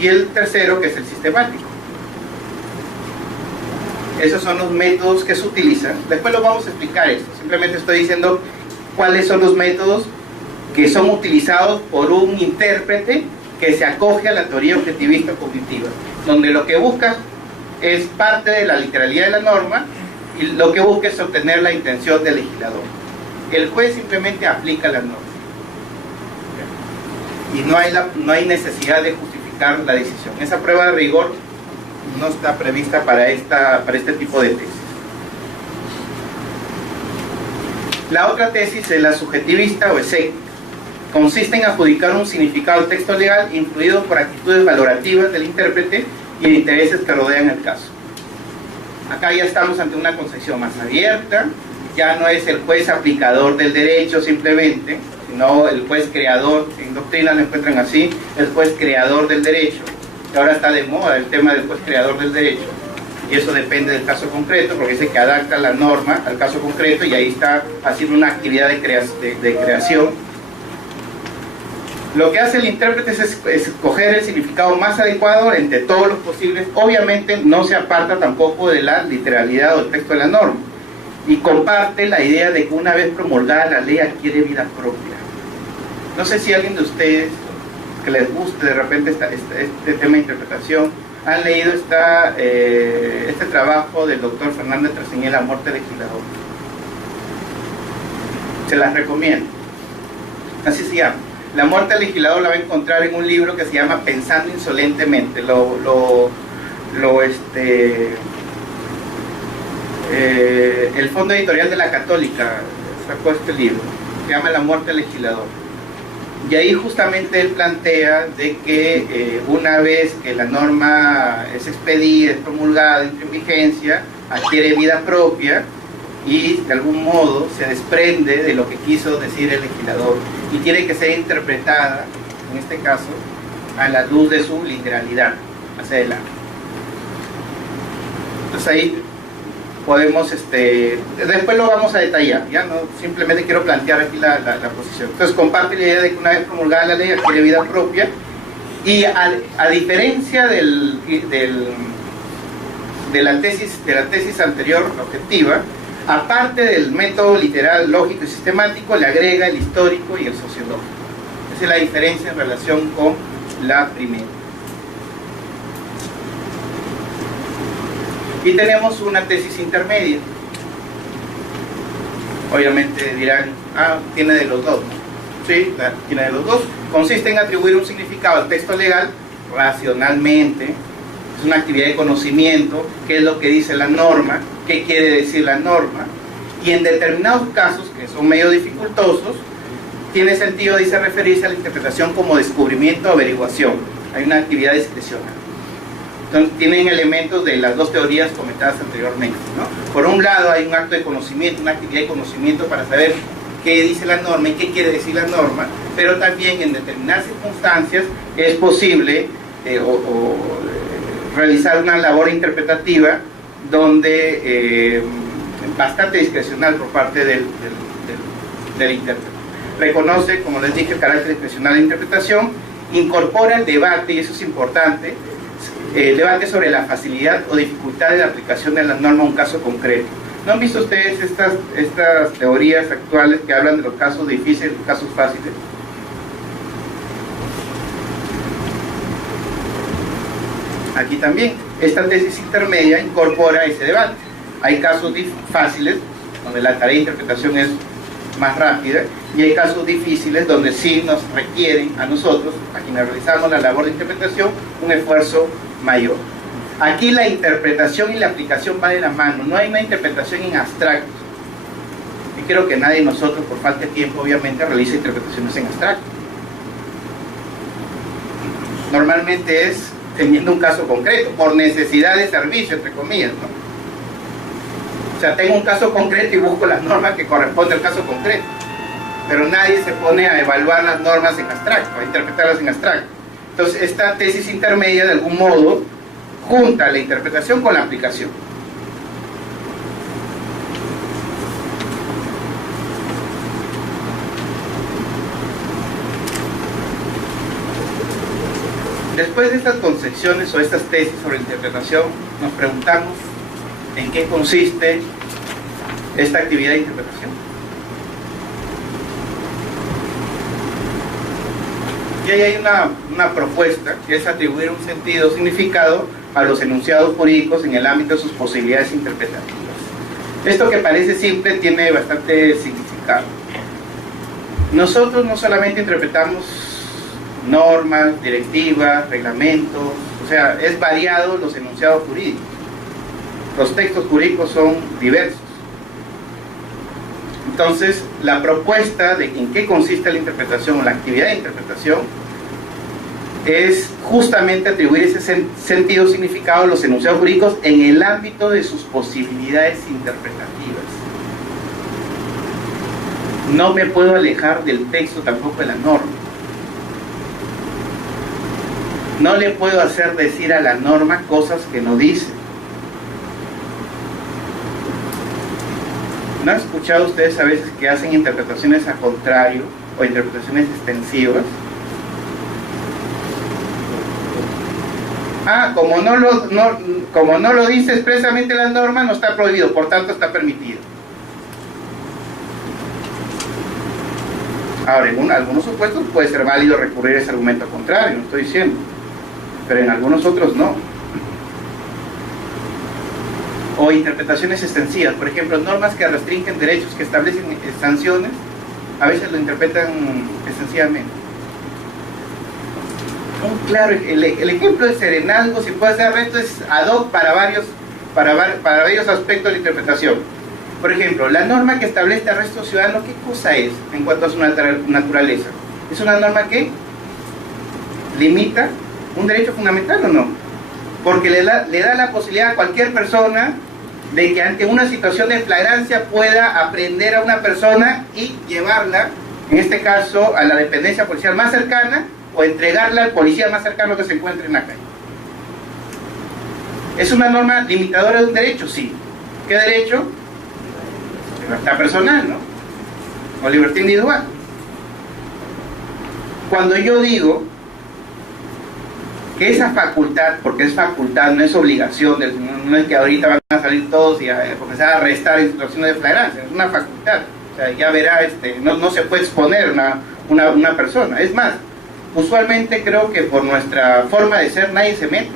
y el tercero, que es el sistemático. Esos son los métodos que se utilizan. Después lo vamos a explicar esto. Simplemente estoy diciendo cuáles son los métodos que son utilizados por un intérprete que se acoge a la teoría objetivista cognitiva, donde lo que busca es parte de la literalidad de la norma y lo que busca es obtener la intención del legislador. El juez simplemente aplica la norma y no hay necesidad de justificar la decisión. Esa prueba de rigor no está prevista para este tipo de tesis. La otra tesis es la subjetivista o escéptica. Consiste en adjudicar un significado al texto legal influido por actitudes valorativas del intérprete y de intereses que rodean el caso. Acá ya estamos ante una concepción más abierta, ya no es el juez aplicador del derecho simplemente, sino el juez creador. En doctrina lo encuentran así, el juez creador del derecho. Y ahora está de moda el tema del juez creador del derecho, y eso depende del caso concreto, porque dice que adapta la norma al caso concreto y ahí está haciendo una actividad de creación. Lo que hace el intérprete es escoger el significado más adecuado entre todos los posibles. Obviamente no se aparta tampoco de la literalidad o el texto de la norma, y comparte la idea de que una vez promulgada la ley adquiere vida propia. No sé si alguien de ustedes que les guste de repente este tema de interpretación han leído este trabajo del doctor Fernández Traseñé, La muerte del legislador. Se las recomiendo. Así se llama. La muerte del legislador la va a encontrar en un libro que se llama Pensando insolentemente. El Fondo Editorial de la Católica sacó este libro, se llama La muerte del legislador. Y ahí justamente él plantea de que una vez que la norma es expedida, es promulgada, entra en vigencia, adquiere vida propia y de algún modo se desprende de lo que quiso decir el legislador y tiene que ser interpretada, en este caso, a la luz de su literalidad hacia adelante. Entonces ahí podemos, después lo vamos a detallar, ya no simplemente quiero plantear aquí la posición. Entonces comparte la idea de que una vez promulgada la ley adquiere vida propia, y a diferencia de la tesis anterior objetiva, aparte del método literal, lógico y sistemático, le agrega el histórico y el sociológico. Esa es la diferencia en relación con la primera. Y tenemos una tesis intermedia. Obviamente dirán, tiene de los dos. Sí, tiene de los dos. Consiste en atribuir un significado al texto legal racionalmente. Es una actividad de conocimiento, qué es lo que dice la norma, qué quiere decir la norma, y en determinados casos, que son medio dificultosos, tiene sentido, dice, referirse a la interpretación como descubrimiento o averiguación. Hay una actividad discrecional. Entonces, tienen elementos de las dos teorías comentadas anteriormente, ¿no? Por un lado hay un acto de conocimiento, una actividad de conocimiento para saber qué dice la norma y qué quiere decir la norma, pero también en determinadas circunstancias es posible realizar una labor interpretativa donde bastante discrecional por parte del intérprete. Reconoce, como les dije, el carácter discrecional de la interpretación, incorpora el debate, y eso es importante, el debate sobre la facilidad o dificultad de la aplicación de la norma a un caso concreto. ¿No han visto ustedes estas teorías actuales que hablan de los casos difíciles y los casos fáciles? Aquí también, esta tesis intermedia incorpora ese debate. Hay casos fáciles, donde la tarea de interpretación es más rápida, y hay casos difíciles donde sí nos requieren a nosotros, a quienes realizamos la labor de interpretación, un esfuerzo mayor. Aquí la interpretación y la aplicación van de la mano, no hay una interpretación en abstracto. Y creo que nadie de nosotros, por falta de tiempo, obviamente, realiza interpretaciones en abstracto. Normalmente es teniendo un caso concreto, por necesidad de servicio, entre comillas, ¿no? O sea, tengo un caso concreto y busco las normas que corresponden al caso concreto. Pero nadie se pone a evaluar las normas en abstracto, a interpretarlas en abstracto. Entonces, esta tesis intermedia, de algún modo, junta la interpretación con la aplicación. Después de estas concepciones o estas tesis sobre interpretación, nos preguntamos en qué consiste esta actividad de interpretación. Y ahí hay una propuesta que es atribuir un sentido o significado a los enunciados jurídicos en el ámbito de sus posibilidades interpretativas. Esto que parece simple tiene bastante significado. Nosotros no solamente interpretamos normas, directivas, reglamentos, o sea, es variado los enunciados jurídicos. Los textos jurídicos son diversos. Entonces, la propuesta de en qué consiste la interpretación o la actividad de interpretación es justamente atribuir ese sentido o significado a los enunciados jurídicos en el ámbito de sus posibilidades interpretativas. No me puedo alejar del texto, tampoco de la norma. No le puedo hacer decir a la norma cosas que no dice. ¿No han escuchado ustedes a veces que hacen interpretaciones a contrario o interpretaciones extensivas? Como no lo dice expresamente la norma, no está prohibido, por tanto está permitido. Ahora, en algunos supuestos puede ser válido recurrir a ese argumento contrario, no estoy diciendo, pero en algunos otros no. O interpretaciones extensivas, por ejemplo, normas que restringen derechos, que establecen sanciones, a veces lo interpretan extensivamente. Claro, el ejemplo de serenazgo, si puede ser esto, es ad hoc para varios aspectos de la interpretación. Por ejemplo, la norma que establece arresto ciudadano, ¿qué cosa es en cuanto a su naturaleza? ¿Es una norma que limita un derecho fundamental o no? Porque le da la posibilidad a cualquier persona de que ante una situación de flagrancia pueda aprehender a una persona y llevarla, en este caso, a la dependencia policial más cercana, o entregarla al policía más cercano que se encuentre en la calle. ¿Es una norma limitadora de un derecho? Sí. ¿Qué derecho? Libertad personal, ¿no? O libertad individual. Cuando yo digo que esa facultad, porque es facultad, no es obligación, no es que ahorita van a salir todos y a comenzar a arrestar en situaciones de flagrancia, es una facultad. O sea, ya verá, no se puede exponer una persona. Es más, usualmente creo que por nuestra forma de ser nadie se mete.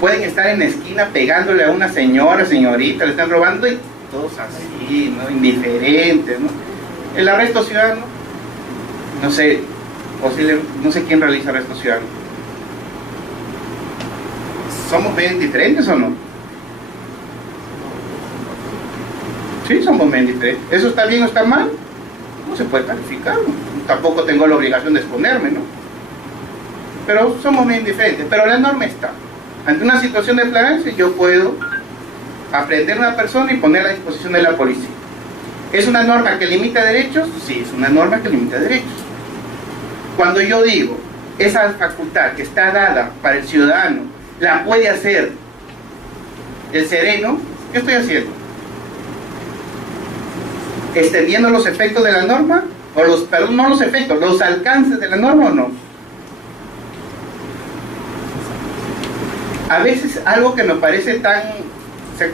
Pueden estar en la esquina pegándole a una señorita, le están robando y todos así, ¿no? Indiferentes, ¿no? El arresto ciudadano, no sé quién realiza arresto ciudadano. ¿Somos bien diferentes o no? Sí, somos bien diferentes. ¿Eso está bien o está mal? No se puede calificar, ¿no? Tampoco tengo la obligación de exponerme, ¿no? Pero somos bien diferentes. Pero la norma está. Ante una situación de flagrancia yo puedo aprehender a una persona y ponerla a disposición de la policía. ¿Es una norma que limita derechos? Sí, es una norma que limita derechos. Cuando yo digo, esa facultad que está dada para el ciudadano, la puede hacer el sereno, ¿qué estoy haciendo? ¿Extendiendo los efectos de la norma? No los efectos, los alcances de la norma o no. A veces algo que nos parece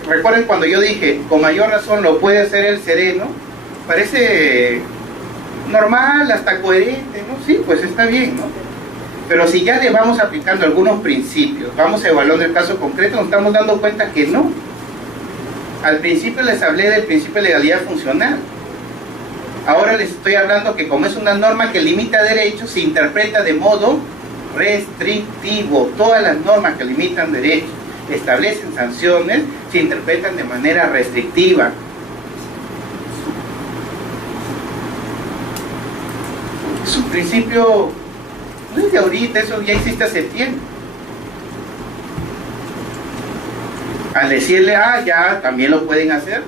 recuerden cuando yo dije, con mayor razón lo puede hacer el sereno, parece normal, hasta coherente, ¿no? Sí, pues está bien, ¿no? Pero si ya le vamos aplicando algunos principios, vamos evaluando el caso concreto, nos estamos dando cuenta que no. Al principio les hablé del principio de legalidad funcional. Ahora les estoy hablando que como es una norma que limita derechos, se interpreta de modo restrictivo. Todas las normas que limitan derechos, establecen sanciones, se interpretan de manera restrictiva. Es un principio, no es de ahorita, eso ya existe hace tiempo. Al decirle, ya, también lo pueden hacer,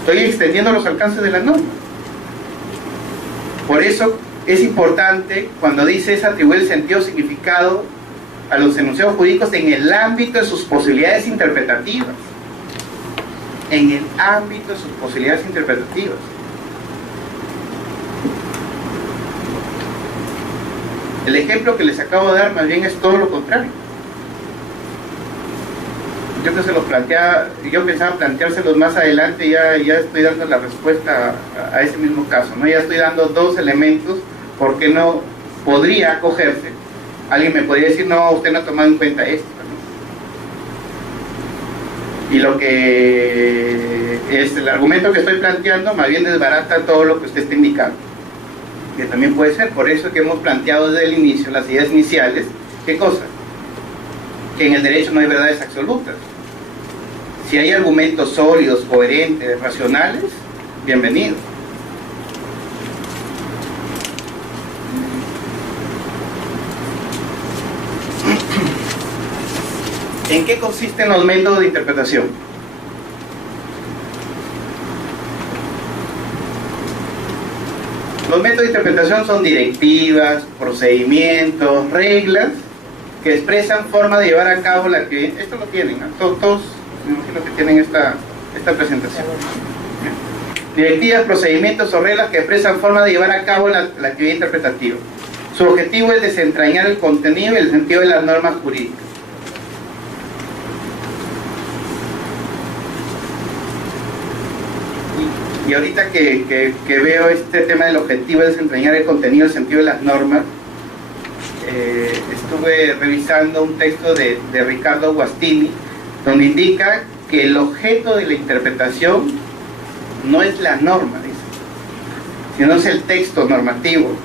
estoy extendiendo los alcances de la norma. Por eso es importante, cuando dice es atribuir el sentido o significado a los enunciados jurídicos en el ámbito de sus posibilidades interpretativas. En el ámbito de sus posibilidades interpretativas. El ejemplo que les acabo de dar más bien es todo lo contrario. Yo que se los planteaba, yo pensaba planteárselos más adelante, ya estoy dando la respuesta a ese mismo caso, ¿no? Ya estoy dando dos elementos, ¿por qué no podría acogerse? Alguien me podría decir, no, usted no ha tomado en cuenta esto, ¿no? Y lo que es el argumento que estoy planteando, más bien desbarata todo lo que usted está indicando. Que también puede ser, por eso que hemos planteado desde el inicio, las ideas iniciales, ¿qué cosa? Que en el derecho no hay verdades absolutas. Si hay argumentos sólidos, coherentes, racionales, bienvenido. ¿En qué consisten los métodos de interpretación? Los métodos de interpretación son directivas, procedimientos, reglas que expresan forma de llevar a cabo la actividad. Esto lo tienen, ¿no? Todos me imagino que tienen esta presentación. Directivas, procedimientos o reglas que expresan forma de llevar a cabo la actividad interpretativa. Su objetivo es desentrañar el contenido y el sentido de las normas jurídicas. Y ahorita que veo este tema del objetivo de desentrañar el contenido y el sentido de las normas, estuve revisando un texto de Ricardo Guastini, donde indica que el objeto de la interpretación no es la norma, dice, sino es el texto normativo,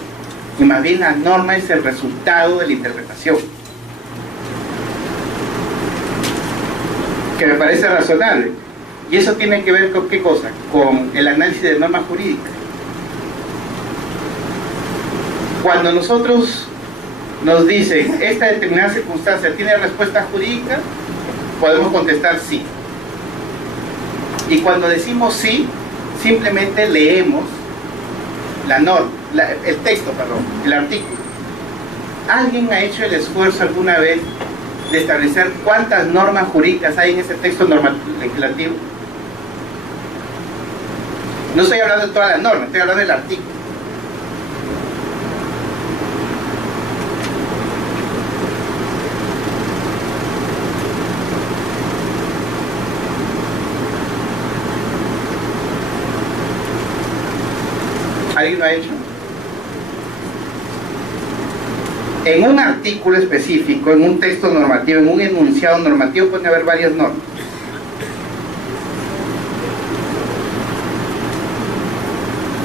y más bien la norma es el resultado de la interpretación, que me parece razonable. Y eso tiene que ver con ¿qué cosa? Con el análisis de normas jurídicas. Cuando nosotros nos dicen esta determinada circunstancia tiene respuesta jurídica, podemos contestar sí. Y cuando decimos sí, simplemente leemos la norma, el texto, perdón, el artículo. ¿Alguien ha hecho el esfuerzo alguna vez de establecer cuántas normas jurídicas hay en ese texto legislativo? No estoy hablando de todas las normas, estoy hablando del artículo. ¿Alguien lo ha hecho? En un artículo específico, en un texto normativo, en un enunciado normativo, pueden haber varias normas.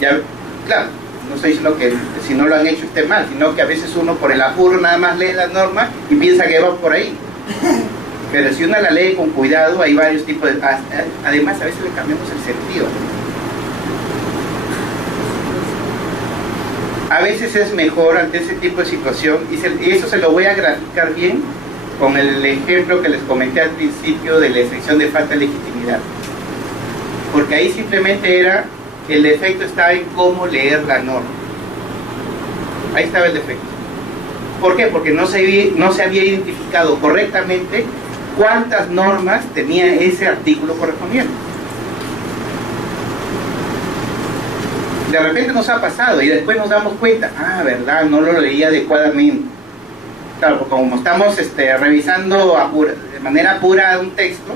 Ya, claro, no estoy diciendo que si no lo han hecho esté mal, sino que a veces uno por el apuro nada más lee las normas y piensa que va por ahí. Pero si uno la lee con cuidado, hay varios tipos de... Además, a veces le cambiamos el sentido. A veces es mejor ante ese tipo de situación, y eso se lo voy a graficar bien con el ejemplo que les comenté al principio de la excepción de falta de legitimidad. Porque ahí simplemente era... El defecto estaba en cómo leer la norma. Ahí estaba el defecto. ¿Por qué? Porque no se había identificado correctamente cuántas normas tenía ese artículo correspondiente. De repente nos ha pasado y después nos damos cuenta, verdad, no lo leí adecuadamente. Claro, porque como estamos revisando de manera apurada un texto,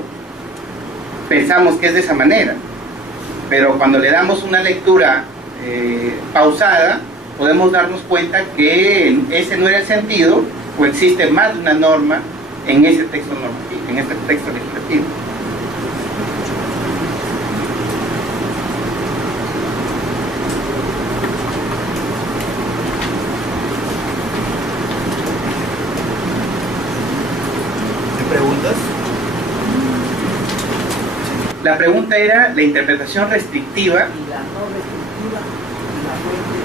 pensamos que es de esa manera. Pero cuando le damos una lectura pausada, podemos darnos cuenta que ese no era el sentido, o existe más de una norma en ese texto normativo, en este texto legislativo. ¿Qué preguntas? La pregunta era la interpretación restrictiva. Y la no restrictiva y la fuente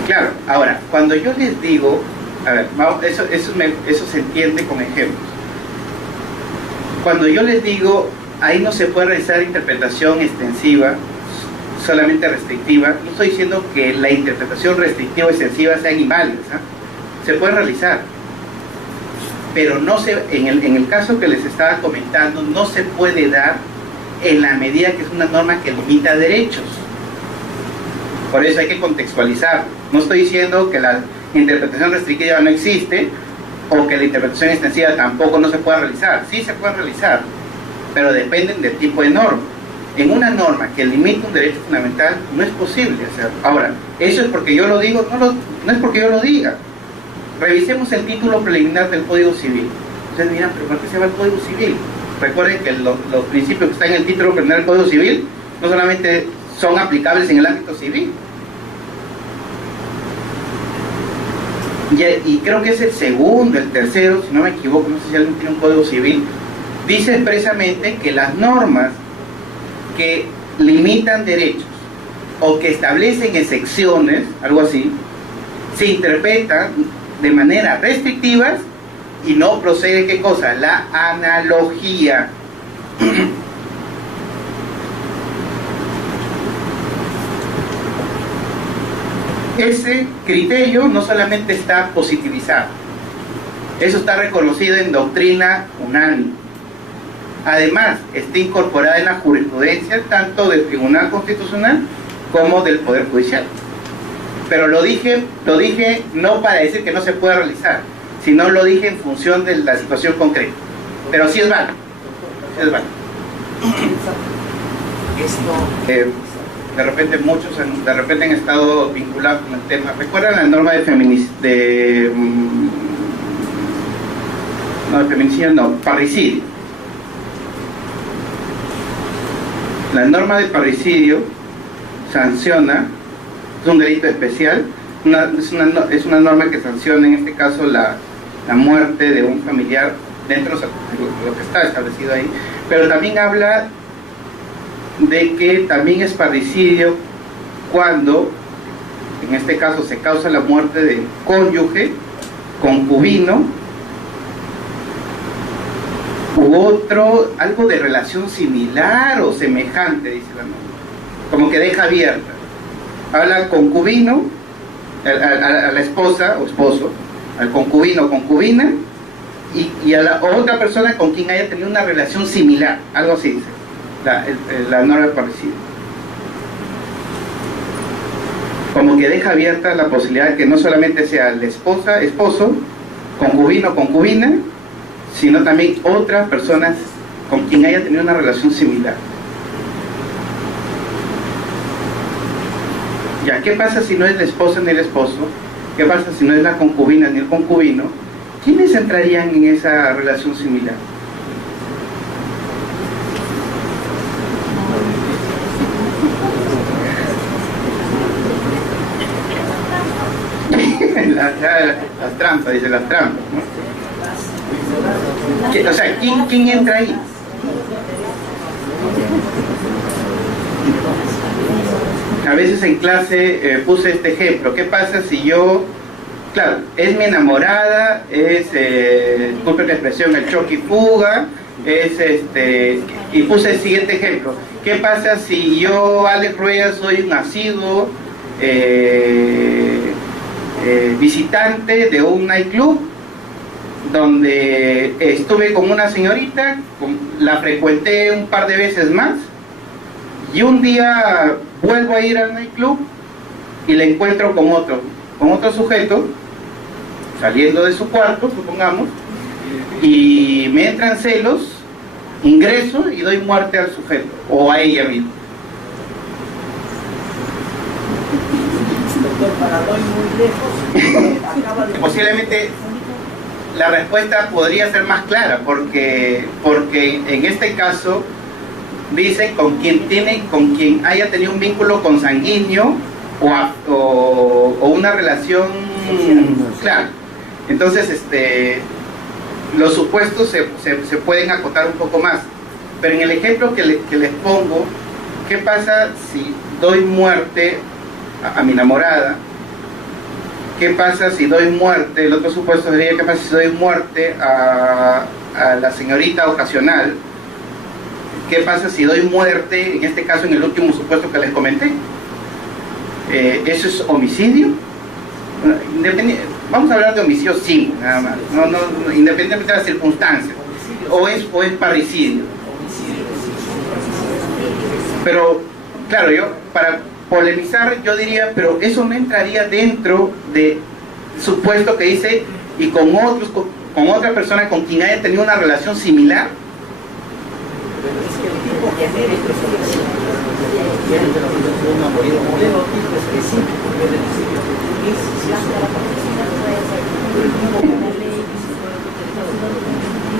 de... Claro, ahora, cuando yo les digo, a ver, eso se entiende con ejemplos. Cuando yo les digo, ahí no se puede realizar interpretación extensiva, solamente restrictiva, no estoy diciendo que la interpretación restrictiva o extensiva sean inválidas, ¿eh? Se puede realizar. Pero no en el caso que les estaba comentando, no se puede dar en la medida que es una norma que limita derechos. Por eso hay que contextualizar. No estoy diciendo que la interpretación restrictiva no existe, o que la interpretación extensiva tampoco no se pueda realizar. Sí se puede realizar, pero dependen del tipo de norma. En una norma que limita un derecho fundamental no es posible hacerlo. Ahora, eso es porque yo lo digo, no es porque yo lo diga. Revisemos el título preliminar del Código Civil. Ustedes dirán, pero ¿por qué se va al Código Civil? Recuerden que los principios que están en el título preliminar del Código Civil no solamente son aplicables en el ámbito civil. Y creo que es el segundo, el tercero, si no me equivoco, no sé si alguien tiene un Código Civil, dice expresamente que las normas que limitan derechos o que establecen excepciones, algo así, se interpretan de manera restrictiva y no procede, ¿qué cosa? La analogía. Ese criterio no solamente está positivizado, eso está reconocido en doctrina unánime. Además, está incorporada en la jurisprudencia tanto del Tribunal Constitucional como del Poder Judicial. Pero lo dije no para decir que no se pueda realizar, sino lo dije en función de la situación concreta. Pero sí es válido. Sí es válido. De repente muchos han estado vinculados con el tema. ¿Recuerdan la norma de parricidio? La norma de parricidio sanciona, es un delito especial, es una norma que sanciona en este caso la muerte de un familiar dentro de lo que está establecido ahí, pero también habla de que también es parricidio cuando, en este caso, se causa la muerte de cónyuge, concubino u otro, algo de relación similar o semejante, dice la norma, como que deja abierta. Habla concubino, a la esposa o esposo, al concubino o concubina, y a la otra persona con quien haya tenido una relación similar, algo así dice la norma de parricidio. Como que deja abierta la posibilidad de que no solamente sea la esposa, esposo, concubino, concubina, sino también otras personas con quien haya tenido una relación similar. Ya, ¿qué pasa si no es la esposa ni el esposo? ¿Qué pasa si no es la concubina ni el concubino? ¿Quiénes entrarían en esa relación similar? las trampas, dice las trampas, ¿no? O sea, ¿quién entra ahí? A veces en clase puse este ejemplo. ¿Qué pasa si yo, claro, es mi enamorada, es, disculpen la expresión, el choque y fuga, y puse el siguiente ejemplo. ¿Qué pasa si yo, Alex Rueda, soy un asiduo visitante de un nightclub donde estuve con una señorita, la frecuenté un par de veces más, y un día vuelvo a ir al nightclub y la encuentro con otro sujeto saliendo de su cuarto, supongamos, y me entran celos, ingreso y doy muerte al sujeto o a ella misma? Posiblemente la respuesta podría ser más clara, porque en este caso dice con quien haya tenido un vínculo consanguíneo o una relación, claro. Entonces los supuestos se pueden acotar un poco más, pero en el ejemplo que les pongo, ¿qué pasa si doy muerte a mi enamorada? ¿Qué pasa si doy muerte? El otro supuesto sería: ¿qué pasa si doy muerte a la señorita ocasional? ¿Qué pasa si doy muerte, en este caso en el último supuesto que les comenté? ¿Eso es homicidio? Vamos a hablar de homicidio simple, nada más, no, independientemente de las circunstancias. ¿O es parricidio? Pero, claro, yo, para polemizar, yo diría, pero eso no entraría dentro de supuesto que dice y con otra persona con quien haya tenido una relación similar. Pero es que el tipo genérico es el modelo tipo específico del principio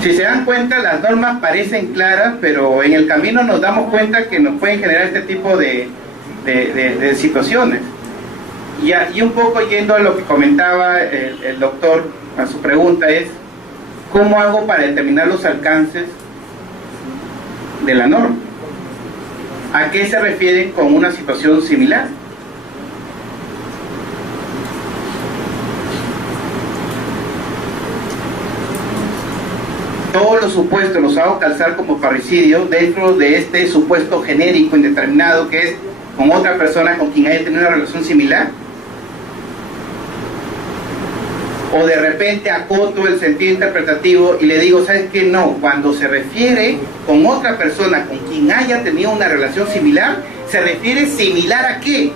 Si se dan cuenta, las normas parecen claras, pero en el camino nos damos cuenta que nos pueden generar este tipo de situaciones. Y un poco yendo a lo que comentaba el doctor, a su pregunta es, ¿cómo hago para determinar los alcances de la norma? ¿A qué se refieren con una situación similar? Todos los supuestos los hago calzar como parricidio dentro de este supuesto genérico indeterminado que es con otra persona con quien haya tenido una relación similar. O de repente acoto el sentido interpretativo y le digo, ¿sabes qué? No, cuando se refiere con otra persona con quien haya tenido una relación similar, se refiere similar ¿a qué?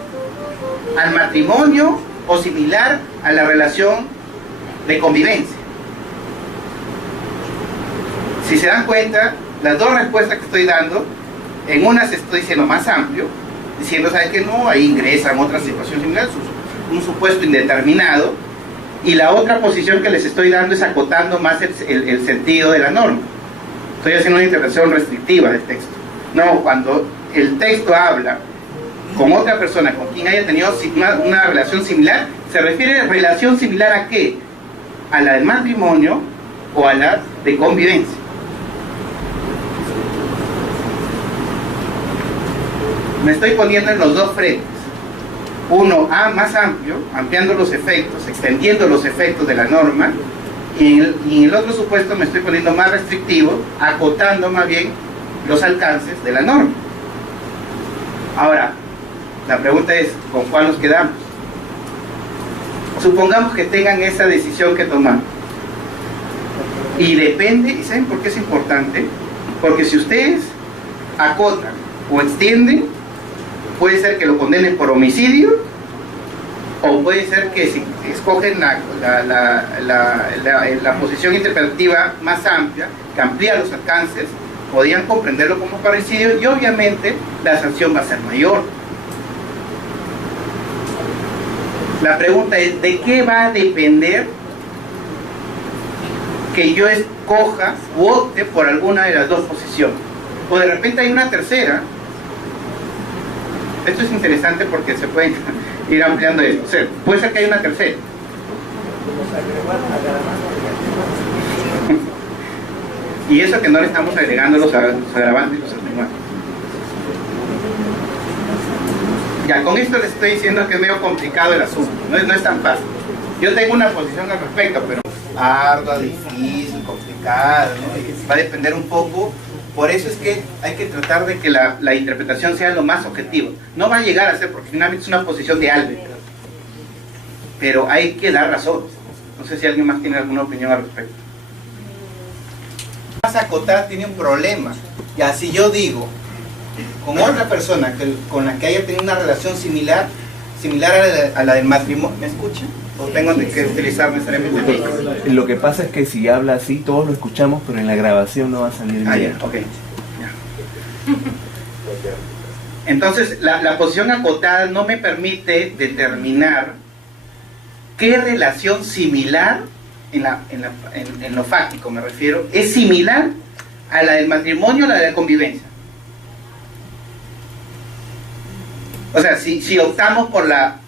¿Al matrimonio o similar a la relación de convivencia? Si se dan cuenta, las dos respuestas que estoy dando, en unas estoy siendo más amplio, diciendo, ¿sabes qué? No, ahí ingresan otras situaciones similares, un supuesto indeterminado, y la otra posición que les estoy dando es acotando más el sentido de la norma. Estoy haciendo una interpretación restrictiva del texto. No, cuando el texto habla con otra persona con quien haya tenido una relación similar, se refiere a relación similar ¿a qué? A la del matrimonio o a la de convivencia. Me estoy poniendo en los dos frentes. Uno más amplio, ampliando los efectos, extendiendo los efectos de la norma, y en el otro supuesto me estoy poniendo más restrictivo, acotando más bien los alcances de la norma. Ahora, la pregunta es, ¿con cuál nos quedamos? Supongamos que tengan esa decisión que tomar. Y depende, ¿y saben por qué es importante? Porque si ustedes acotan o extienden, puede ser que lo condenen por homicidio, o puede ser que si escogen la posición interpretativa más amplia, que amplía los alcances, podrían comprenderlo como parricidio y obviamente la sanción va a ser mayor. La pregunta es, ¿de qué va a depender que yo escoja u opte por alguna de las dos posiciones? O de repente hay una tercera. Esto es interesante porque se puede ir ampliando esto. O sea, puede ser que haya una tercera. Y eso que no le estamos agregando los agravantes y los atenuantes. Ya, con esto les estoy diciendo que es medio complicado el asunto. No es tan fácil. Yo tengo una posición al respecto, pero ardua, difícil, complicada, ¿no? Va a depender un poco. Por eso es que hay que tratar de que la interpretación sea lo más objetiva. No va a llegar a ser, porque finalmente es una posición de árbitro. Pero hay que dar razones. No sé si alguien más tiene alguna opinión al respecto. Más acotar tiene un problema. Ya, si yo digo, con otra persona con la que haya tenido una relación similar a la del matrimonio, ¿me escuchan? ¿O tengo que utilizar necesariamente? Lo que pasa es que si habla así, todos lo escuchamos, pero en la grabación no va a salir bien. Ya, ok. Ya. Entonces, la posición acotada no me permite determinar qué relación similar, en lo fáctico me refiero, es similar a la del matrimonio o a la de la convivencia. O sea, si optamos por la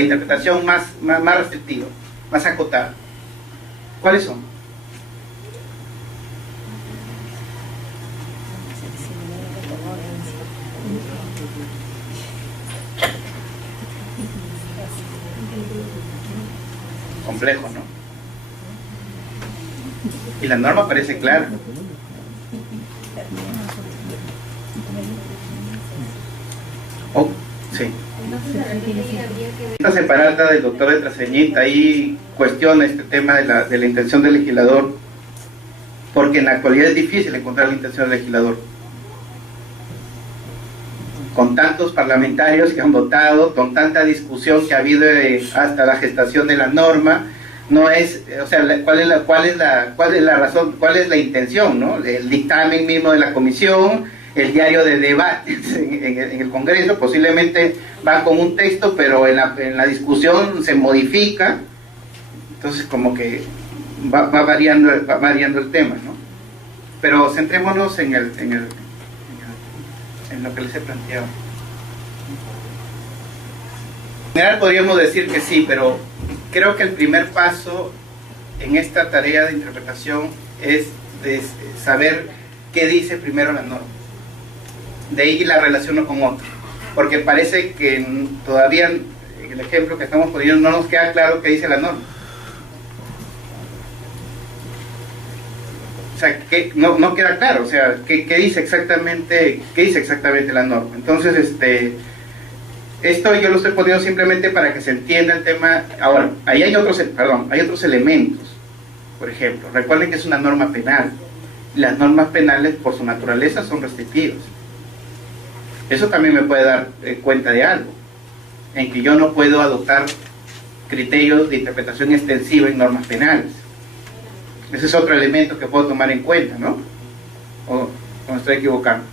interpretación más restrictiva, más acotada, ¿cuáles son? Complejo, ¿no? Y la norma parece clara. Oh, sí. Esta separata del doctor de Traseñita ahí cuestiona este tema de la intención del legislador, porque en la actualidad es difícil encontrar la intención del legislador. Con tantos parlamentarios que han votado, con tanta discusión que ha habido hasta la gestación de la norma, no es, o sea, cuál es la razón, cuál es la intención, ¿no? El dictamen mismo de la comisión, el diario de debates en el Congreso, posiblemente va con un texto, pero en la discusión se modifica, entonces como que va variando el tema, ¿no? Pero centrémonos en lo que les he planteado. En general podríamos decir que sí, pero creo que el primer paso en esta tarea de interpretación es de saber qué dice primero la norma. De ahí la relaciono con otro, porque parece que todavía en el ejemplo que estamos poniendo no nos queda claro qué dice la norma. O sea, que no queda claro, o sea, qué dice exactamente la norma. Entonces, esto yo lo estoy poniendo simplemente para que se entienda el tema. Ahora, ahí hay otros elementos. Por ejemplo, recuerden que es una norma penal. Las normas penales, por su naturaleza, son restrictivas. Eso también me puede dar cuenta de algo, en que yo no puedo adoptar criterios de interpretación extensiva en normas penales. Ese es otro elemento que puedo tomar en cuenta, ¿no? ¿O me estoy equivocando?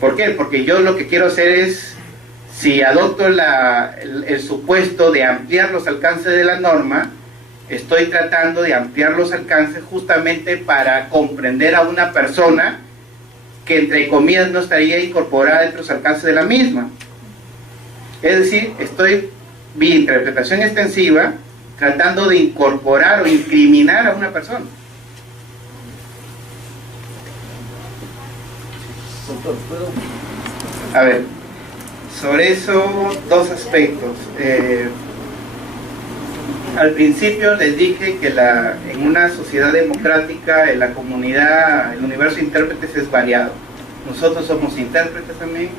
¿Por qué? Porque yo lo que quiero hacer es, si adopto el supuesto de ampliar los alcances de la norma, estoy tratando de ampliar los alcances justamente para comprender a una persona que entre comillas no estaría incorporada dentro de los alcances de la misma. Es decir, estoy vía interpretación extensiva tratando de incorporar o incriminar a una persona. Doctor, ¿puedo? A ver, sobre eso dos aspectos. Al principio les dije que en una sociedad democrática, en la comunidad, el universo de intérpretes es variado. Nosotros somos intérpretes también,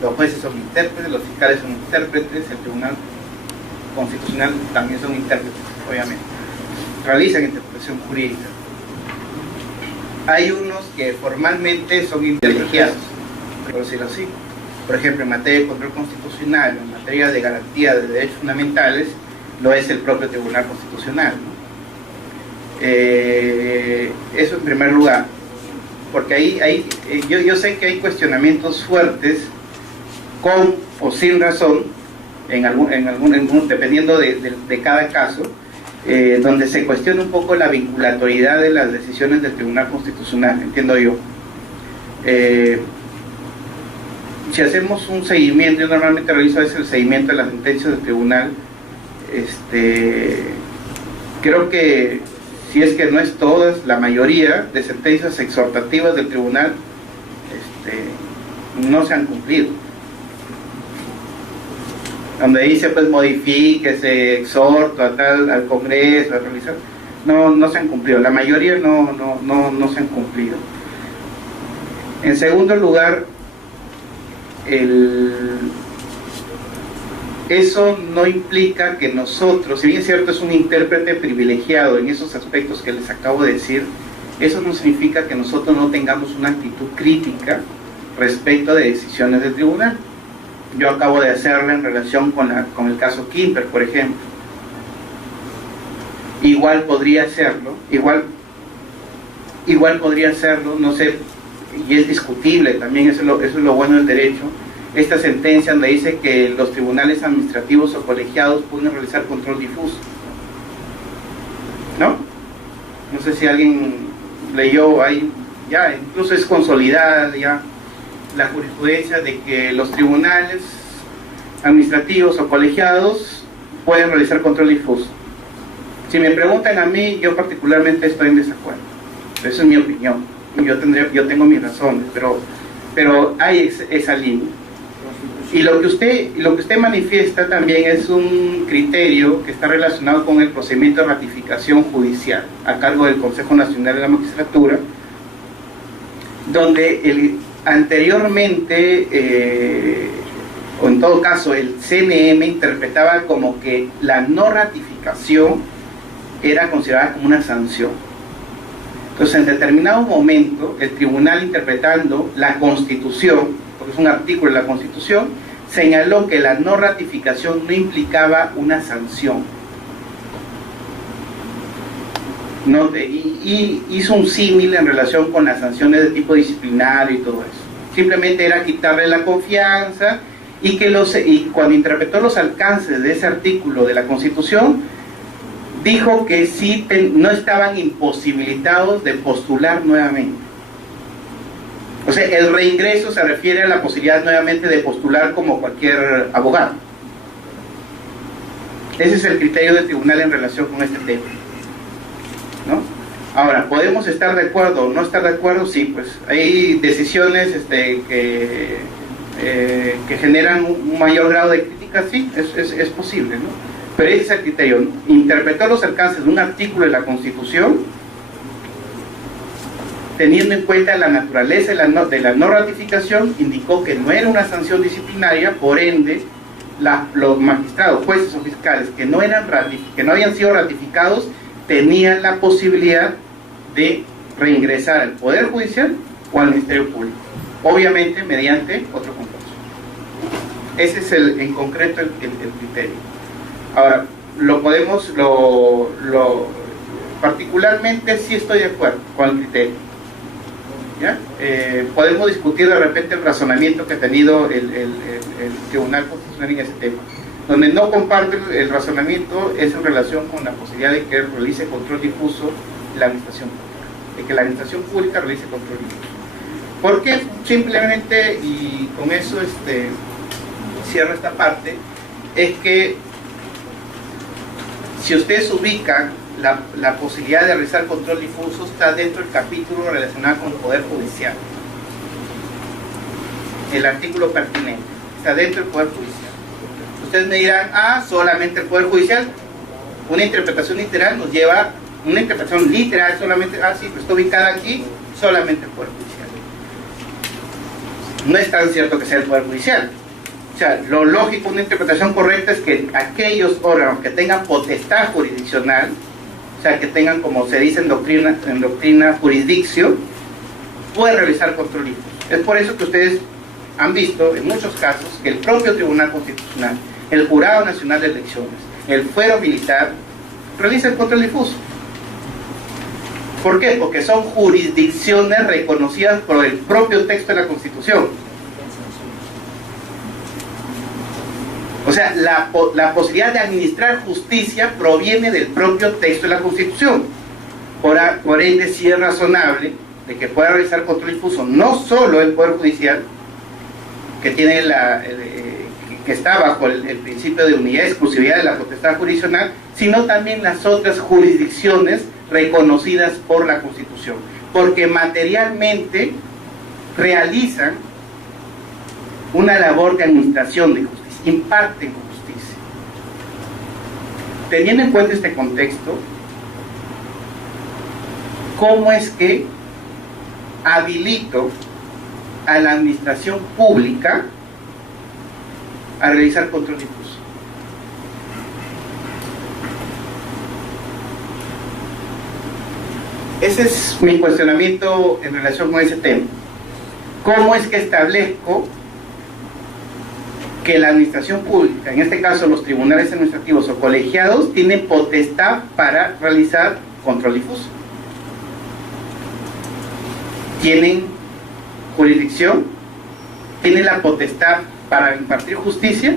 los jueces son intérpretes, los fiscales son intérpretes, el Tribunal Constitucional también son intérpretes, obviamente. Realizan interpretación jurídica. Hay unos que formalmente son interlegiados, por decirlo así. Por ejemplo, en materia de control constitucional, en materia de garantía de derechos fundamentales, lo es el propio Tribunal Constitucional, ¿no? Eso en primer lugar, porque yo sé que hay cuestionamientos fuertes con o sin razón, dependiendo de cada caso, donde se cuestiona un poco la vinculatoriedad de las decisiones del Tribunal Constitucional, entiendo yo. Si hacemos un seguimiento, yo normalmente realizo a veces el seguimiento de las sentencias del tribunal, creo que, si es que no es todas, la mayoría de sentencias exhortativas del tribunal no se han cumplido. Donde dice, pues, modifíquese, exhorto al Congreso a realizar, no se han cumplido, la mayoría no se han cumplido. En segundo lugar, eso no implica que nosotros, si bien es cierto, es un intérprete privilegiado en esos aspectos que les acabo de decir, eso no significa que nosotros no tengamos una actitud crítica respecto de decisiones del tribunal. Yo acabo de hacerla en relación con el caso Kimper, por ejemplo. Igual podría hacerlo, no sé, y es discutible también, eso es lo bueno del derecho. Esta sentencia donde dice que los tribunales administrativos o colegiados pueden realizar control difuso, ¿no? No sé si alguien leyó ahí, ya incluso es consolidada ya la jurisprudencia de que los tribunales administrativos o colegiados pueden realizar control difuso. Si me preguntan a mí, yo particularmente estoy en desacuerdo. Esa es mi opinión. Yo tengo mis razones, pero hay esa línea. Y lo que usted manifiesta también es un criterio que está relacionado con el procedimiento de ratificación judicial a cargo del Consejo Nacional de la Magistratura, donde anteriormente, o en todo caso el CNM interpretaba como que la no ratificación era considerada como una sanción. Entonces, en determinado momento, el tribunal, interpretando la Constitución, porque es un artículo de la Constitución, señaló que la no ratificación no implicaba una sanción. y hizo un símil en relación con las sanciones de tipo disciplinario y todo eso. Simplemente era quitarle la confianza y cuando interpretó los alcances de ese artículo de la Constitución, dijo que sí no estaban imposibilitados de postular nuevamente. O sea, el reingreso se refiere a la posibilidad nuevamente de postular como cualquier abogado. Ese es el criterio del tribunal en relación con este tema, ¿no? Ahora, ¿podemos estar de acuerdo o no estar de acuerdo? Sí, pues hay decisiones que generan un mayor grado de crítica, sí, es posible, ¿no? Pero ese es el criterio, ¿no? Interpretó los alcances de un artículo de la Constitución teniendo en cuenta la naturaleza de la no ratificación, indicó que no era una sanción disciplinaria, por ende los magistrados, jueces o fiscales que no habían sido ratificados tenían la posibilidad de reingresar al Poder Judicial o al Ministerio Público, obviamente mediante otro concurso. Ese es en concreto el criterio. Ahora, particularmente sí estoy de acuerdo con el criterio, ¿ya? Podemos discutir de repente el razonamiento que ha tenido el Tribunal Constitucional en ese tema. Donde no comparto el razonamiento es en relación con la posibilidad de que realice control difuso la administración pública, de que la administración pública realice control difuso. ¿Por qué? Simplemente, y con eso cierro esta parte, es que si ustedes ubican la posibilidad de realizar control difuso, está dentro del capítulo relacionado con el Poder Judicial. El artículo pertinente está dentro del Poder Judicial. Ustedes me dirán, solamente el Poder Judicial. Una interpretación literal nos lleva, una interpretación literal solamente, sí, pues está ubicada aquí, solamente el Poder Judicial. No es tan cierto que sea el Poder Judicial. O sea, lo lógico, una interpretación correcta es que aquellos órganos que tengan potestad jurisdiccional, o sea, que tengan, como se dice en doctrina jurisdicción, pueden realizar control difuso. Es por eso que ustedes han visto en muchos casos que el propio Tribunal Constitucional, el Jurado Nacional de Elecciones, el Fuero Militar, realizan control difuso. ¿Por qué? Porque son jurisdicciones reconocidas por el propio texto de la Constitución. O sea, la posibilidad de administrar justicia proviene del propio texto de la Constitución. Por ende, sí es razonable de que pueda realizar control difuso no solo el Poder Judicial, que tiene que está bajo el principio de unidad y exclusividad de la potestad jurisdiccional, sino también las otras jurisdicciones reconocidas por la Constitución, porque materialmente realizan una labor de administración de justicia, imparten justicia. Teniendo en cuenta este contexto, ¿cómo es que habilito a la administración pública a realizar control difuso? Ese es mi cuestionamiento en relación con ese tema. ¿Cómo es que establezco que la administración pública, en este caso los tribunales administrativos o colegiados, tienen potestad para realizar control difuso? ¿Tienen jurisdicción? ¿Tienen la potestad para impartir justicia?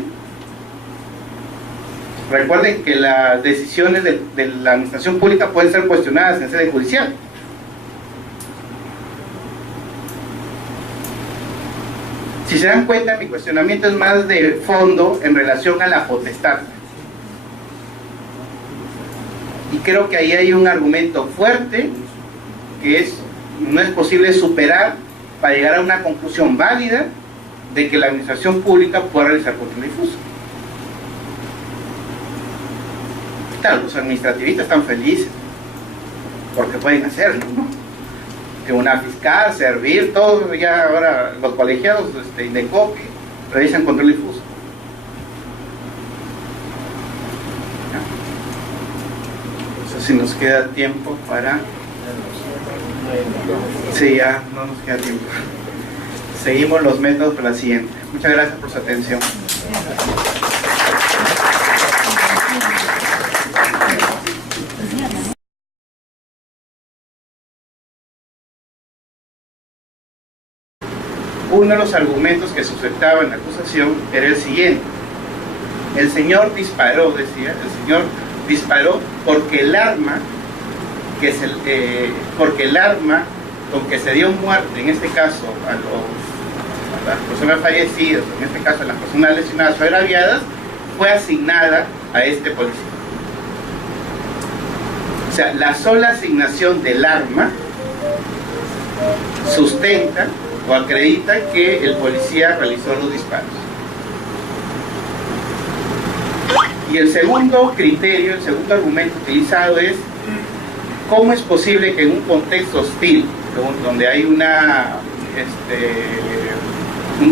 Recuerden que las decisiones de la administración pública pueden ser cuestionadas en sede judicial. Si se dan cuenta, mi cuestionamiento es más de fondo en relación a la potestad. Y creo que ahí hay un argumento fuerte que no es posible superar para llegar a una conclusión válida de que la administración pública pueda realizar control difuso. Claro, los administrativistas están felices porque pueden hacerlo, ¿no? Tribunal fiscal, servir, todo, ya ahora los colegiados de COPE realizan control difuso. No sé si nos queda tiempo para... Sí, ya no nos queda tiempo. Seguimos los métodos para la siguiente. Muchas gracias por su atención. uno de los argumentos que sustentaban la acusación era el siguiente: el señor disparó, decía, el señor disparó porque el arma con que se dio muerte, en este caso a las personas fallecidas, en este caso a las personas lesionadas o agraviadas, fue asignada a este policía. O sea, la sola asignación del arma sustenta o acredita que el policía realizó los disparos. Y el segundo criterio, el segundo argumento utilizado es: ¿cómo es posible que en un contexto hostil, donde hay un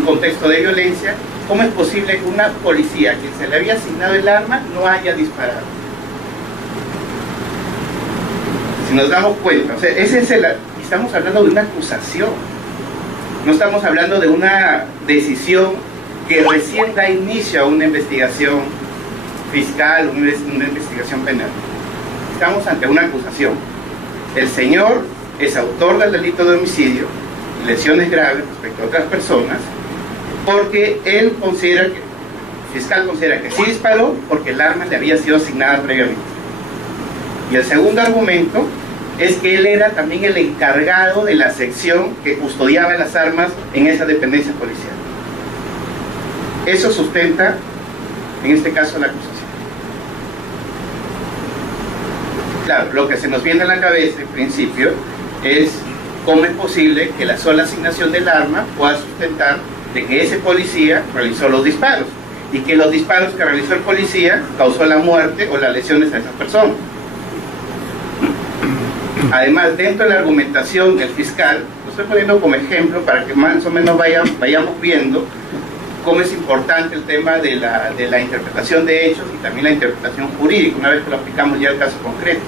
contexto de violencia, cómo es posible que una policía a quien se le había asignado el arma no haya disparado? Si nos damos cuenta, o sea, estamos hablando de una acusación, no estamos hablando de una decisión que recién da inicio a una investigación fiscal o una investigación penal. Estamos ante una acusación. El señor es autor del delito de homicidio, lesiones graves respecto a otras personas, porque él considera que, el fiscal considera que sí disparó porque el arma le había sido asignada previamente. Y el segundo argumento es que él era también el encargado de la sección que custodiaba las armas en esa dependencia policial. Eso sustenta, en este caso, la acusación. Claro, lo que se nos viene a la cabeza, en principio, es cómo es posible que la sola asignación del arma pueda sustentar de que ese policía realizó los disparos y que los disparos que realizó el policía causó la muerte o las lesiones a esas personas. Además, dentro de la argumentación del fiscal, lo estoy poniendo como ejemplo para que más o menos vayamos viendo cómo es importante el tema de la interpretación de hechos y también la interpretación jurídica, una vez que lo aplicamos ya al caso concreto.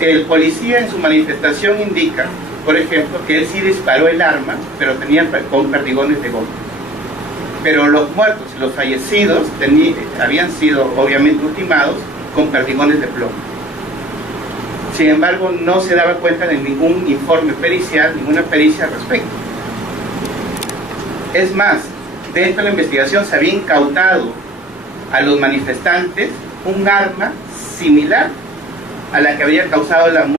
El policía en su manifestación indica, por ejemplo, que él sí disparó el arma, pero tenía con perdigones de goma. Pero los muertos y los fallecidos habían sido obviamente ultimados con perdigones de plomo. Sin embargo, no se daba cuenta de ningún informe pericial, ninguna pericia al respecto. Es más, dentro de la investigación se había incautado a los manifestantes un arma similar a la que había causado la muerte.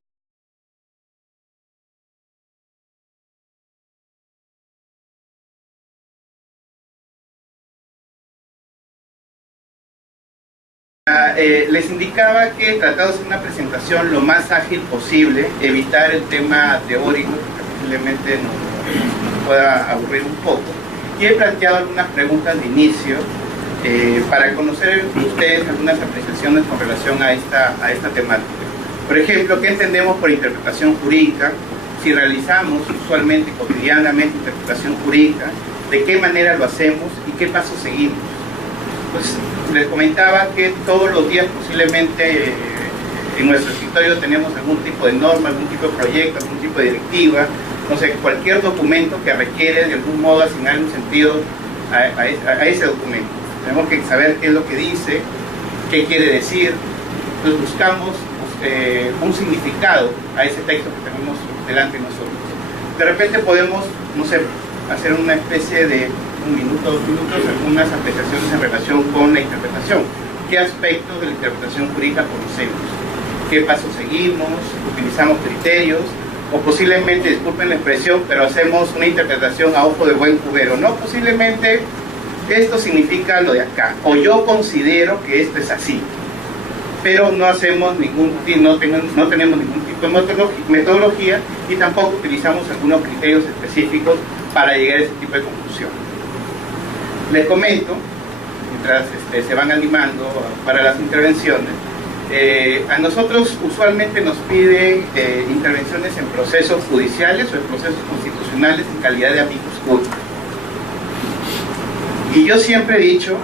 Les indicaba que tratado de hacer una presentación lo más ágil posible, evitar el tema teórico, que posiblemente nos pueda aburrir un poco, y he planteado algunas preguntas de inicio para conocer ustedes algunas apreciaciones con relación a esta temática. Por ejemplo, ¿qué entendemos por interpretación jurídica? Si realizamos usualmente, cotidianamente, interpretación jurídica, ¿de qué manera lo hacemos y qué pasos seguimos? Pues les comentaba que todos los días posiblemente en nuestro escritorio tenemos algún tipo de norma, algún tipo de proyecto, algún tipo de directiva, no sé, cualquier documento que requiere de algún modo asignar un sentido a ese documento. Tenemos que saber qué es lo que dice, qué quiere decir. Entonces buscamos un significado a ese texto que tenemos delante de nosotros. De repente podemos, no sé, hacer una especie de un minuto, 2 minutos, algunas apreciaciones en relación con la interpretación. ¿Qué aspectos de la interpretación jurídica conocemos? ¿Qué pasos seguimos? ¿Utilizamos criterios? O posiblemente, disculpen la expresión, pero hacemos una interpretación a ojo de buen cubero. No, posiblemente esto significa lo de acá, o yo considero que esto es así, pero no tenemos ningún tipo de metodología y tampoco utilizamos algunos criterios específicos para llegar a ese tipo de conclusión. Les comento, mientras se van animando para las intervenciones, a nosotros usualmente nos piden intervenciones en procesos judiciales o en procesos constitucionales en calidad de amicus curiae. Y yo siempre he dicho,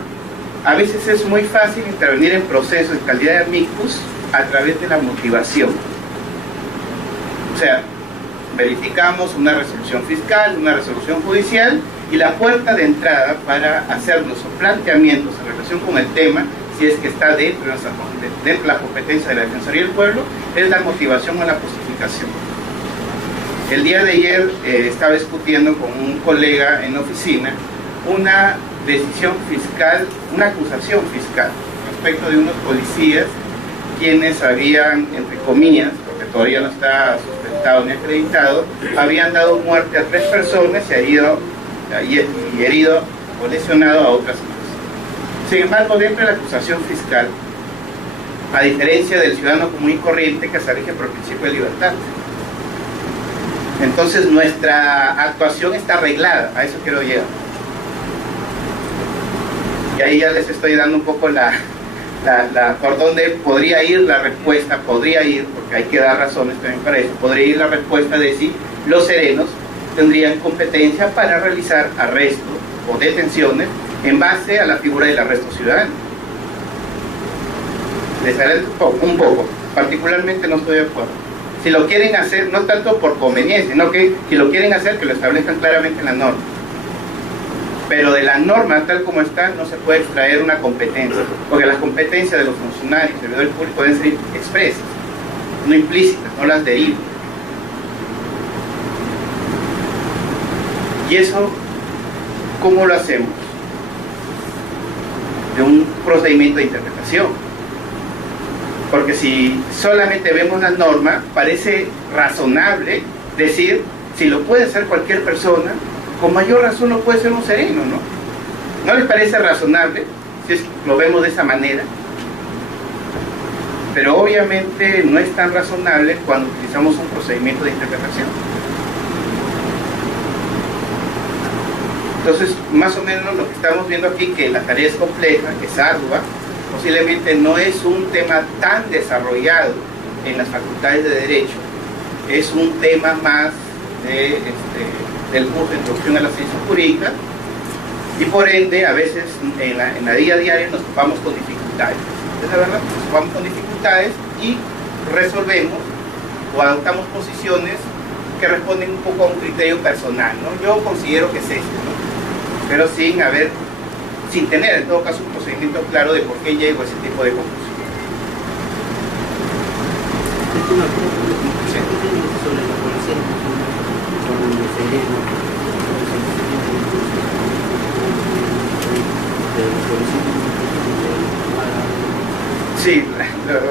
a veces es muy fácil intervenir en procesos en calidad de amicus a través de la motivación. O sea, verificamos una resolución fiscal, una resolución judicial, y la puerta de entrada para hacer nuestros planteamientos en relación con el tema, si es que está dentro de la competencia de la Defensoría del Pueblo, es la motivación o la justificación. El día de ayer estaba discutiendo con un colega en la oficina una decisión fiscal, una acusación fiscal respecto de unos policías quienes habían, entre comillas, porque todavía no está sustentado ni acreditado, habían dado muerte a 3 personas y herido o lesionado a otras 2. Sin embargo, dentro de la acusación fiscal, a diferencia del ciudadano común y corriente que se rige por el principio de libertad, entonces nuestra actuación está arreglada, a eso quiero llegar. Y ahí ya les estoy dando un poco por dónde podría ir la respuesta, porque hay que dar razones también para eso, podría ir la respuesta de si los serenos tendrían competencia para realizar arrestos o detenciones en base a la figura del arresto ciudadano. Les haré un poco, particularmente no estoy de acuerdo. Si lo quieren hacer, no tanto por conveniencia, sino que si lo quieren hacer, que lo establezcan claramente en la norma. Pero de la norma tal como está no se puede extraer una competencia, porque las competencias de los funcionarios, servidores públicos, deben ser expresas, no implícitas, no las derivan. ¿Y eso cómo lo hacemos? De un procedimiento de interpretación. Porque si solamente vemos la norma, parece razonable decir, si lo puede hacer cualquier persona, con mayor razón no puede ser un sereno, ¿no? ¿No les parece razonable si lo vemos de esa manera? Pero obviamente no es tan razonable cuando utilizamos un procedimiento de interpretación. Entonces, más o menos lo que estamos viendo aquí, que la tarea es compleja, que es ardua, posiblemente no es un tema tan desarrollado en las facultades de Derecho, es un tema más del curso de Introducción a la Ciencia Jurídica, y por ende, a veces en la vida diaria nos topamos con dificultades. Es la verdad, nos topamos con dificultades y resolvemos o adoptamos posiciones que responden un poco a un criterio personal, ¿no? Yo considero que es esto, ¿no? Pero sin tener en todo caso un procedimiento claro de por qué llego a ese tipo de conclusión. Sí,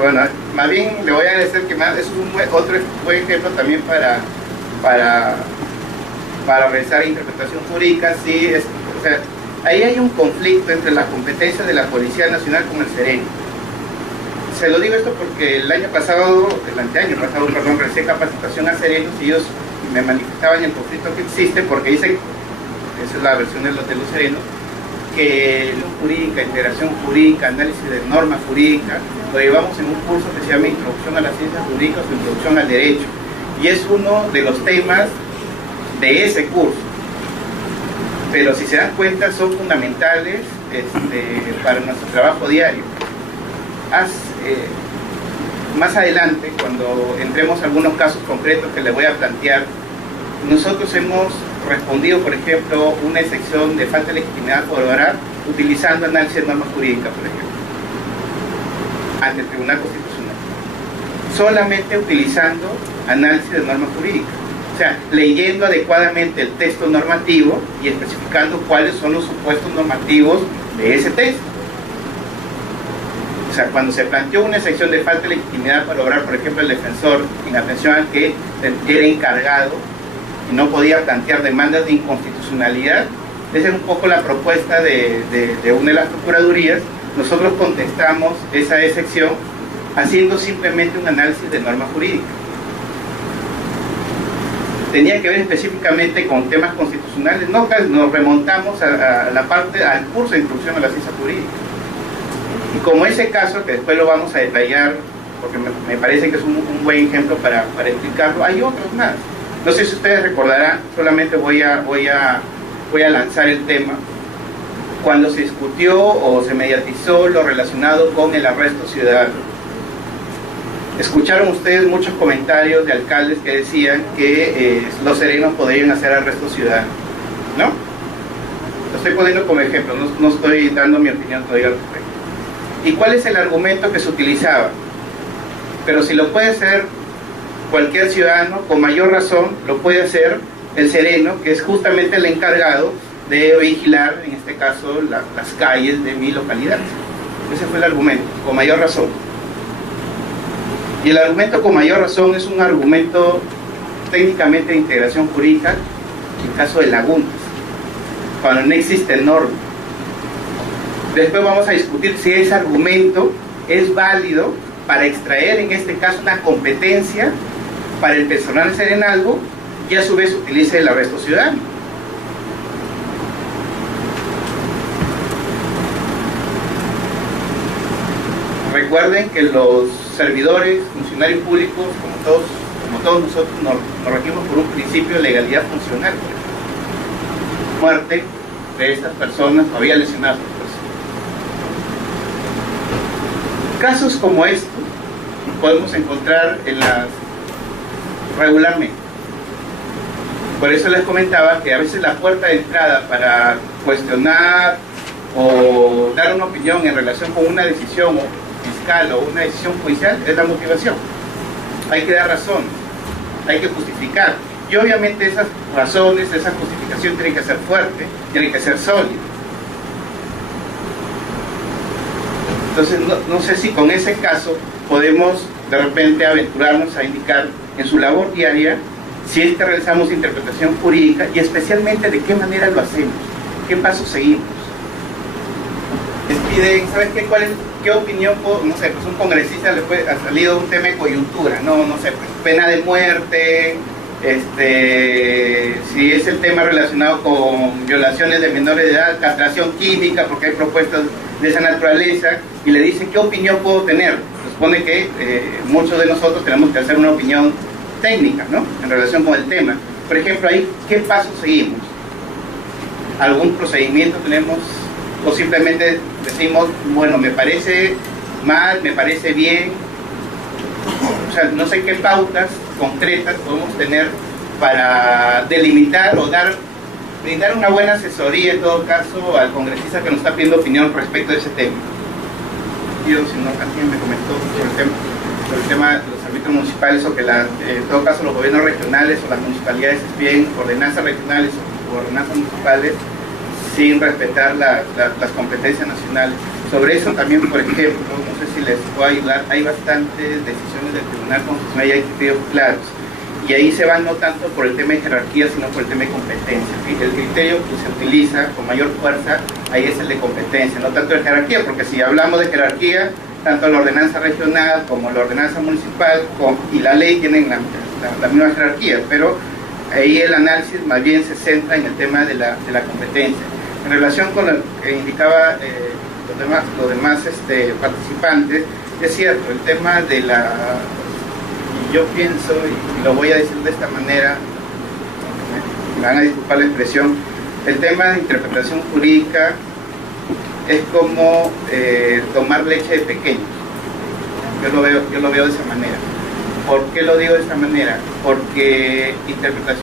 bueno, más bien le voy a decir que más, eso es otro buen ejemplo también para realizar interpretación jurídica. Sí, o sea, ahí hay un conflicto entre las competencias de la Policía Nacional con el sereno. Se lo digo esto porque el anteaño pasado, realicé capacitación a serenos y ellos me manifestaban el conflicto que existe, porque dicen, esa es la versión de los serenos, que jurídica, integración jurídica, análisis de normas jurídicas, lo llevamos en un curso que se llama Introducción a las Ciencias Jurídicas o Introducción al Derecho, y es uno de los temas de ese curso. Pero si se dan cuenta, son fundamentales para nuestro trabajo diario. Más adelante, cuando entremos a algunos casos concretos que les voy a plantear, nosotros hemos respondido, por ejemplo, una excepción de falta de legitimidad por obrar utilizando análisis de normas jurídicas, por ejemplo, ante el Tribunal Constitucional, solamente utilizando análisis de normas jurídicas, o sea, leyendo adecuadamente el texto normativo y especificando cuáles son los supuestos normativos de ese texto. O sea, cuando se planteó una excepción de falta de legitimidad para obrar, por ejemplo, el defensor, en atención a que era encargado y no podía plantear demandas de inconstitucionalidad, esa es un poco la propuesta de una de las procuradurías. Nosotros contestamos esa excepción haciendo simplemente un análisis de norma jurídica. Tenía que ver específicamente con temas constitucionales, no, nos remontamos a la parte, al curso de introducción a la ciencia jurídica. Y como ese caso, que después lo vamos a detallar, porque me parece que es un buen ejemplo para explicarlo, hay otros más. No sé si ustedes recordarán, solamente voy a lanzar el tema. Cuando se discutió o se mediatizó lo relacionado con el arresto ciudadano, escucharon ustedes muchos comentarios de alcaldes que decían que los serenos podrían hacer arrestos ciudadanos, ¿no? Lo estoy poniendo como ejemplo, no estoy dando mi opinión todavía al respecto. ¿Y cuál es el argumento que se utilizaba? Pero si lo puede hacer cualquier ciudadano, con mayor razón, lo puede hacer el sereno, que es justamente el encargado de vigilar, en este caso, las calles de mi localidad. Ese fue el argumento, con mayor razón. Y el argumento con mayor razón es un argumento técnicamente de integración jurídica en caso de lagunas, cuando no existe norma. Después vamos a discutir si ese argumento es válido para extraer, en este caso, una competencia para el personal serenazgo y a su vez utilice el arresto ciudadano. Recuerden que los servidores, funcionarios públicos, como todos nosotros, nos regimos por un principio de legalidad funcional. Muerte de estas personas, había lesionado a estas personas. Casos como estos podemos encontrar regularmente. Por eso les comentaba que a veces la puerta de entrada para cuestionar o dar una opinión en relación con una decisión fiscal o una decisión judicial es la motivación. Hay que dar razones, hay que justificar. Y obviamente esas razones, esa justificación tiene que ser fuerte, tiene que ser sólida. Entonces no sé si con ese caso podemos de repente aventurarnos a indicar en su labor diaria si es que realizamos interpretación jurídica y especialmente de qué manera lo hacemos, qué pasos seguimos. Les piden, ¿sabes qué? ¿Qué opinión? No sé, pues un congresista le ha salido un tema de coyuntura, no sé, pues pena de muerte, si es el tema relacionado con violaciones de menores de edad, castración química, porque hay propuestas de esa naturaleza, y le dicen, ¿qué opinión puedo tener? Se supone que muchos de nosotros tenemos que hacer una opinión técnica, ¿no?, en relación con el tema. Por ejemplo, ahí, ¿qué pasos seguimos? ¿Algún procedimiento tenemos? O simplemente decimos, bueno, me parece mal, me parece bien. O sea, no sé qué pautas concretas podemos tener para delimitar o brindar una buena asesoría, en todo caso, al congresista que nos está pidiendo opinión respecto a ese tema. Yo, si no, alguien me comentó sobre el tema de los árbitros municipales, o que en todo caso los gobiernos regionales o las municipalidades piden ordenanzas regionales o ordenanzas municipales sin respetar las competencias nacionales. Sobre eso también, por ejemplo, no sé si les puedo ayudar, hay bastantes decisiones del Tribunal Constitucional y hay criterios claros. Y ahí se van no tanto por el tema de jerarquía, sino por el tema de competencia. El criterio que se utiliza con mayor fuerza, ahí es el de competencia, no tanto de jerarquía, porque si hablamos de jerarquía, tanto la ordenanza regional como la ordenanza municipal y la ley tienen la misma jerarquía, pero ahí el análisis más bien se centra en el tema de la competencia. En relación con lo que indicaba los demás participantes, es cierto, el tema de yo pienso, y lo voy a decir de esta manera, me van a disculpar la expresión, el tema de interpretación jurídica es como tomar leche de pequeños. Yo lo veo de esa manera. ¿Por qué lo digo de esta manera? Porque interpretación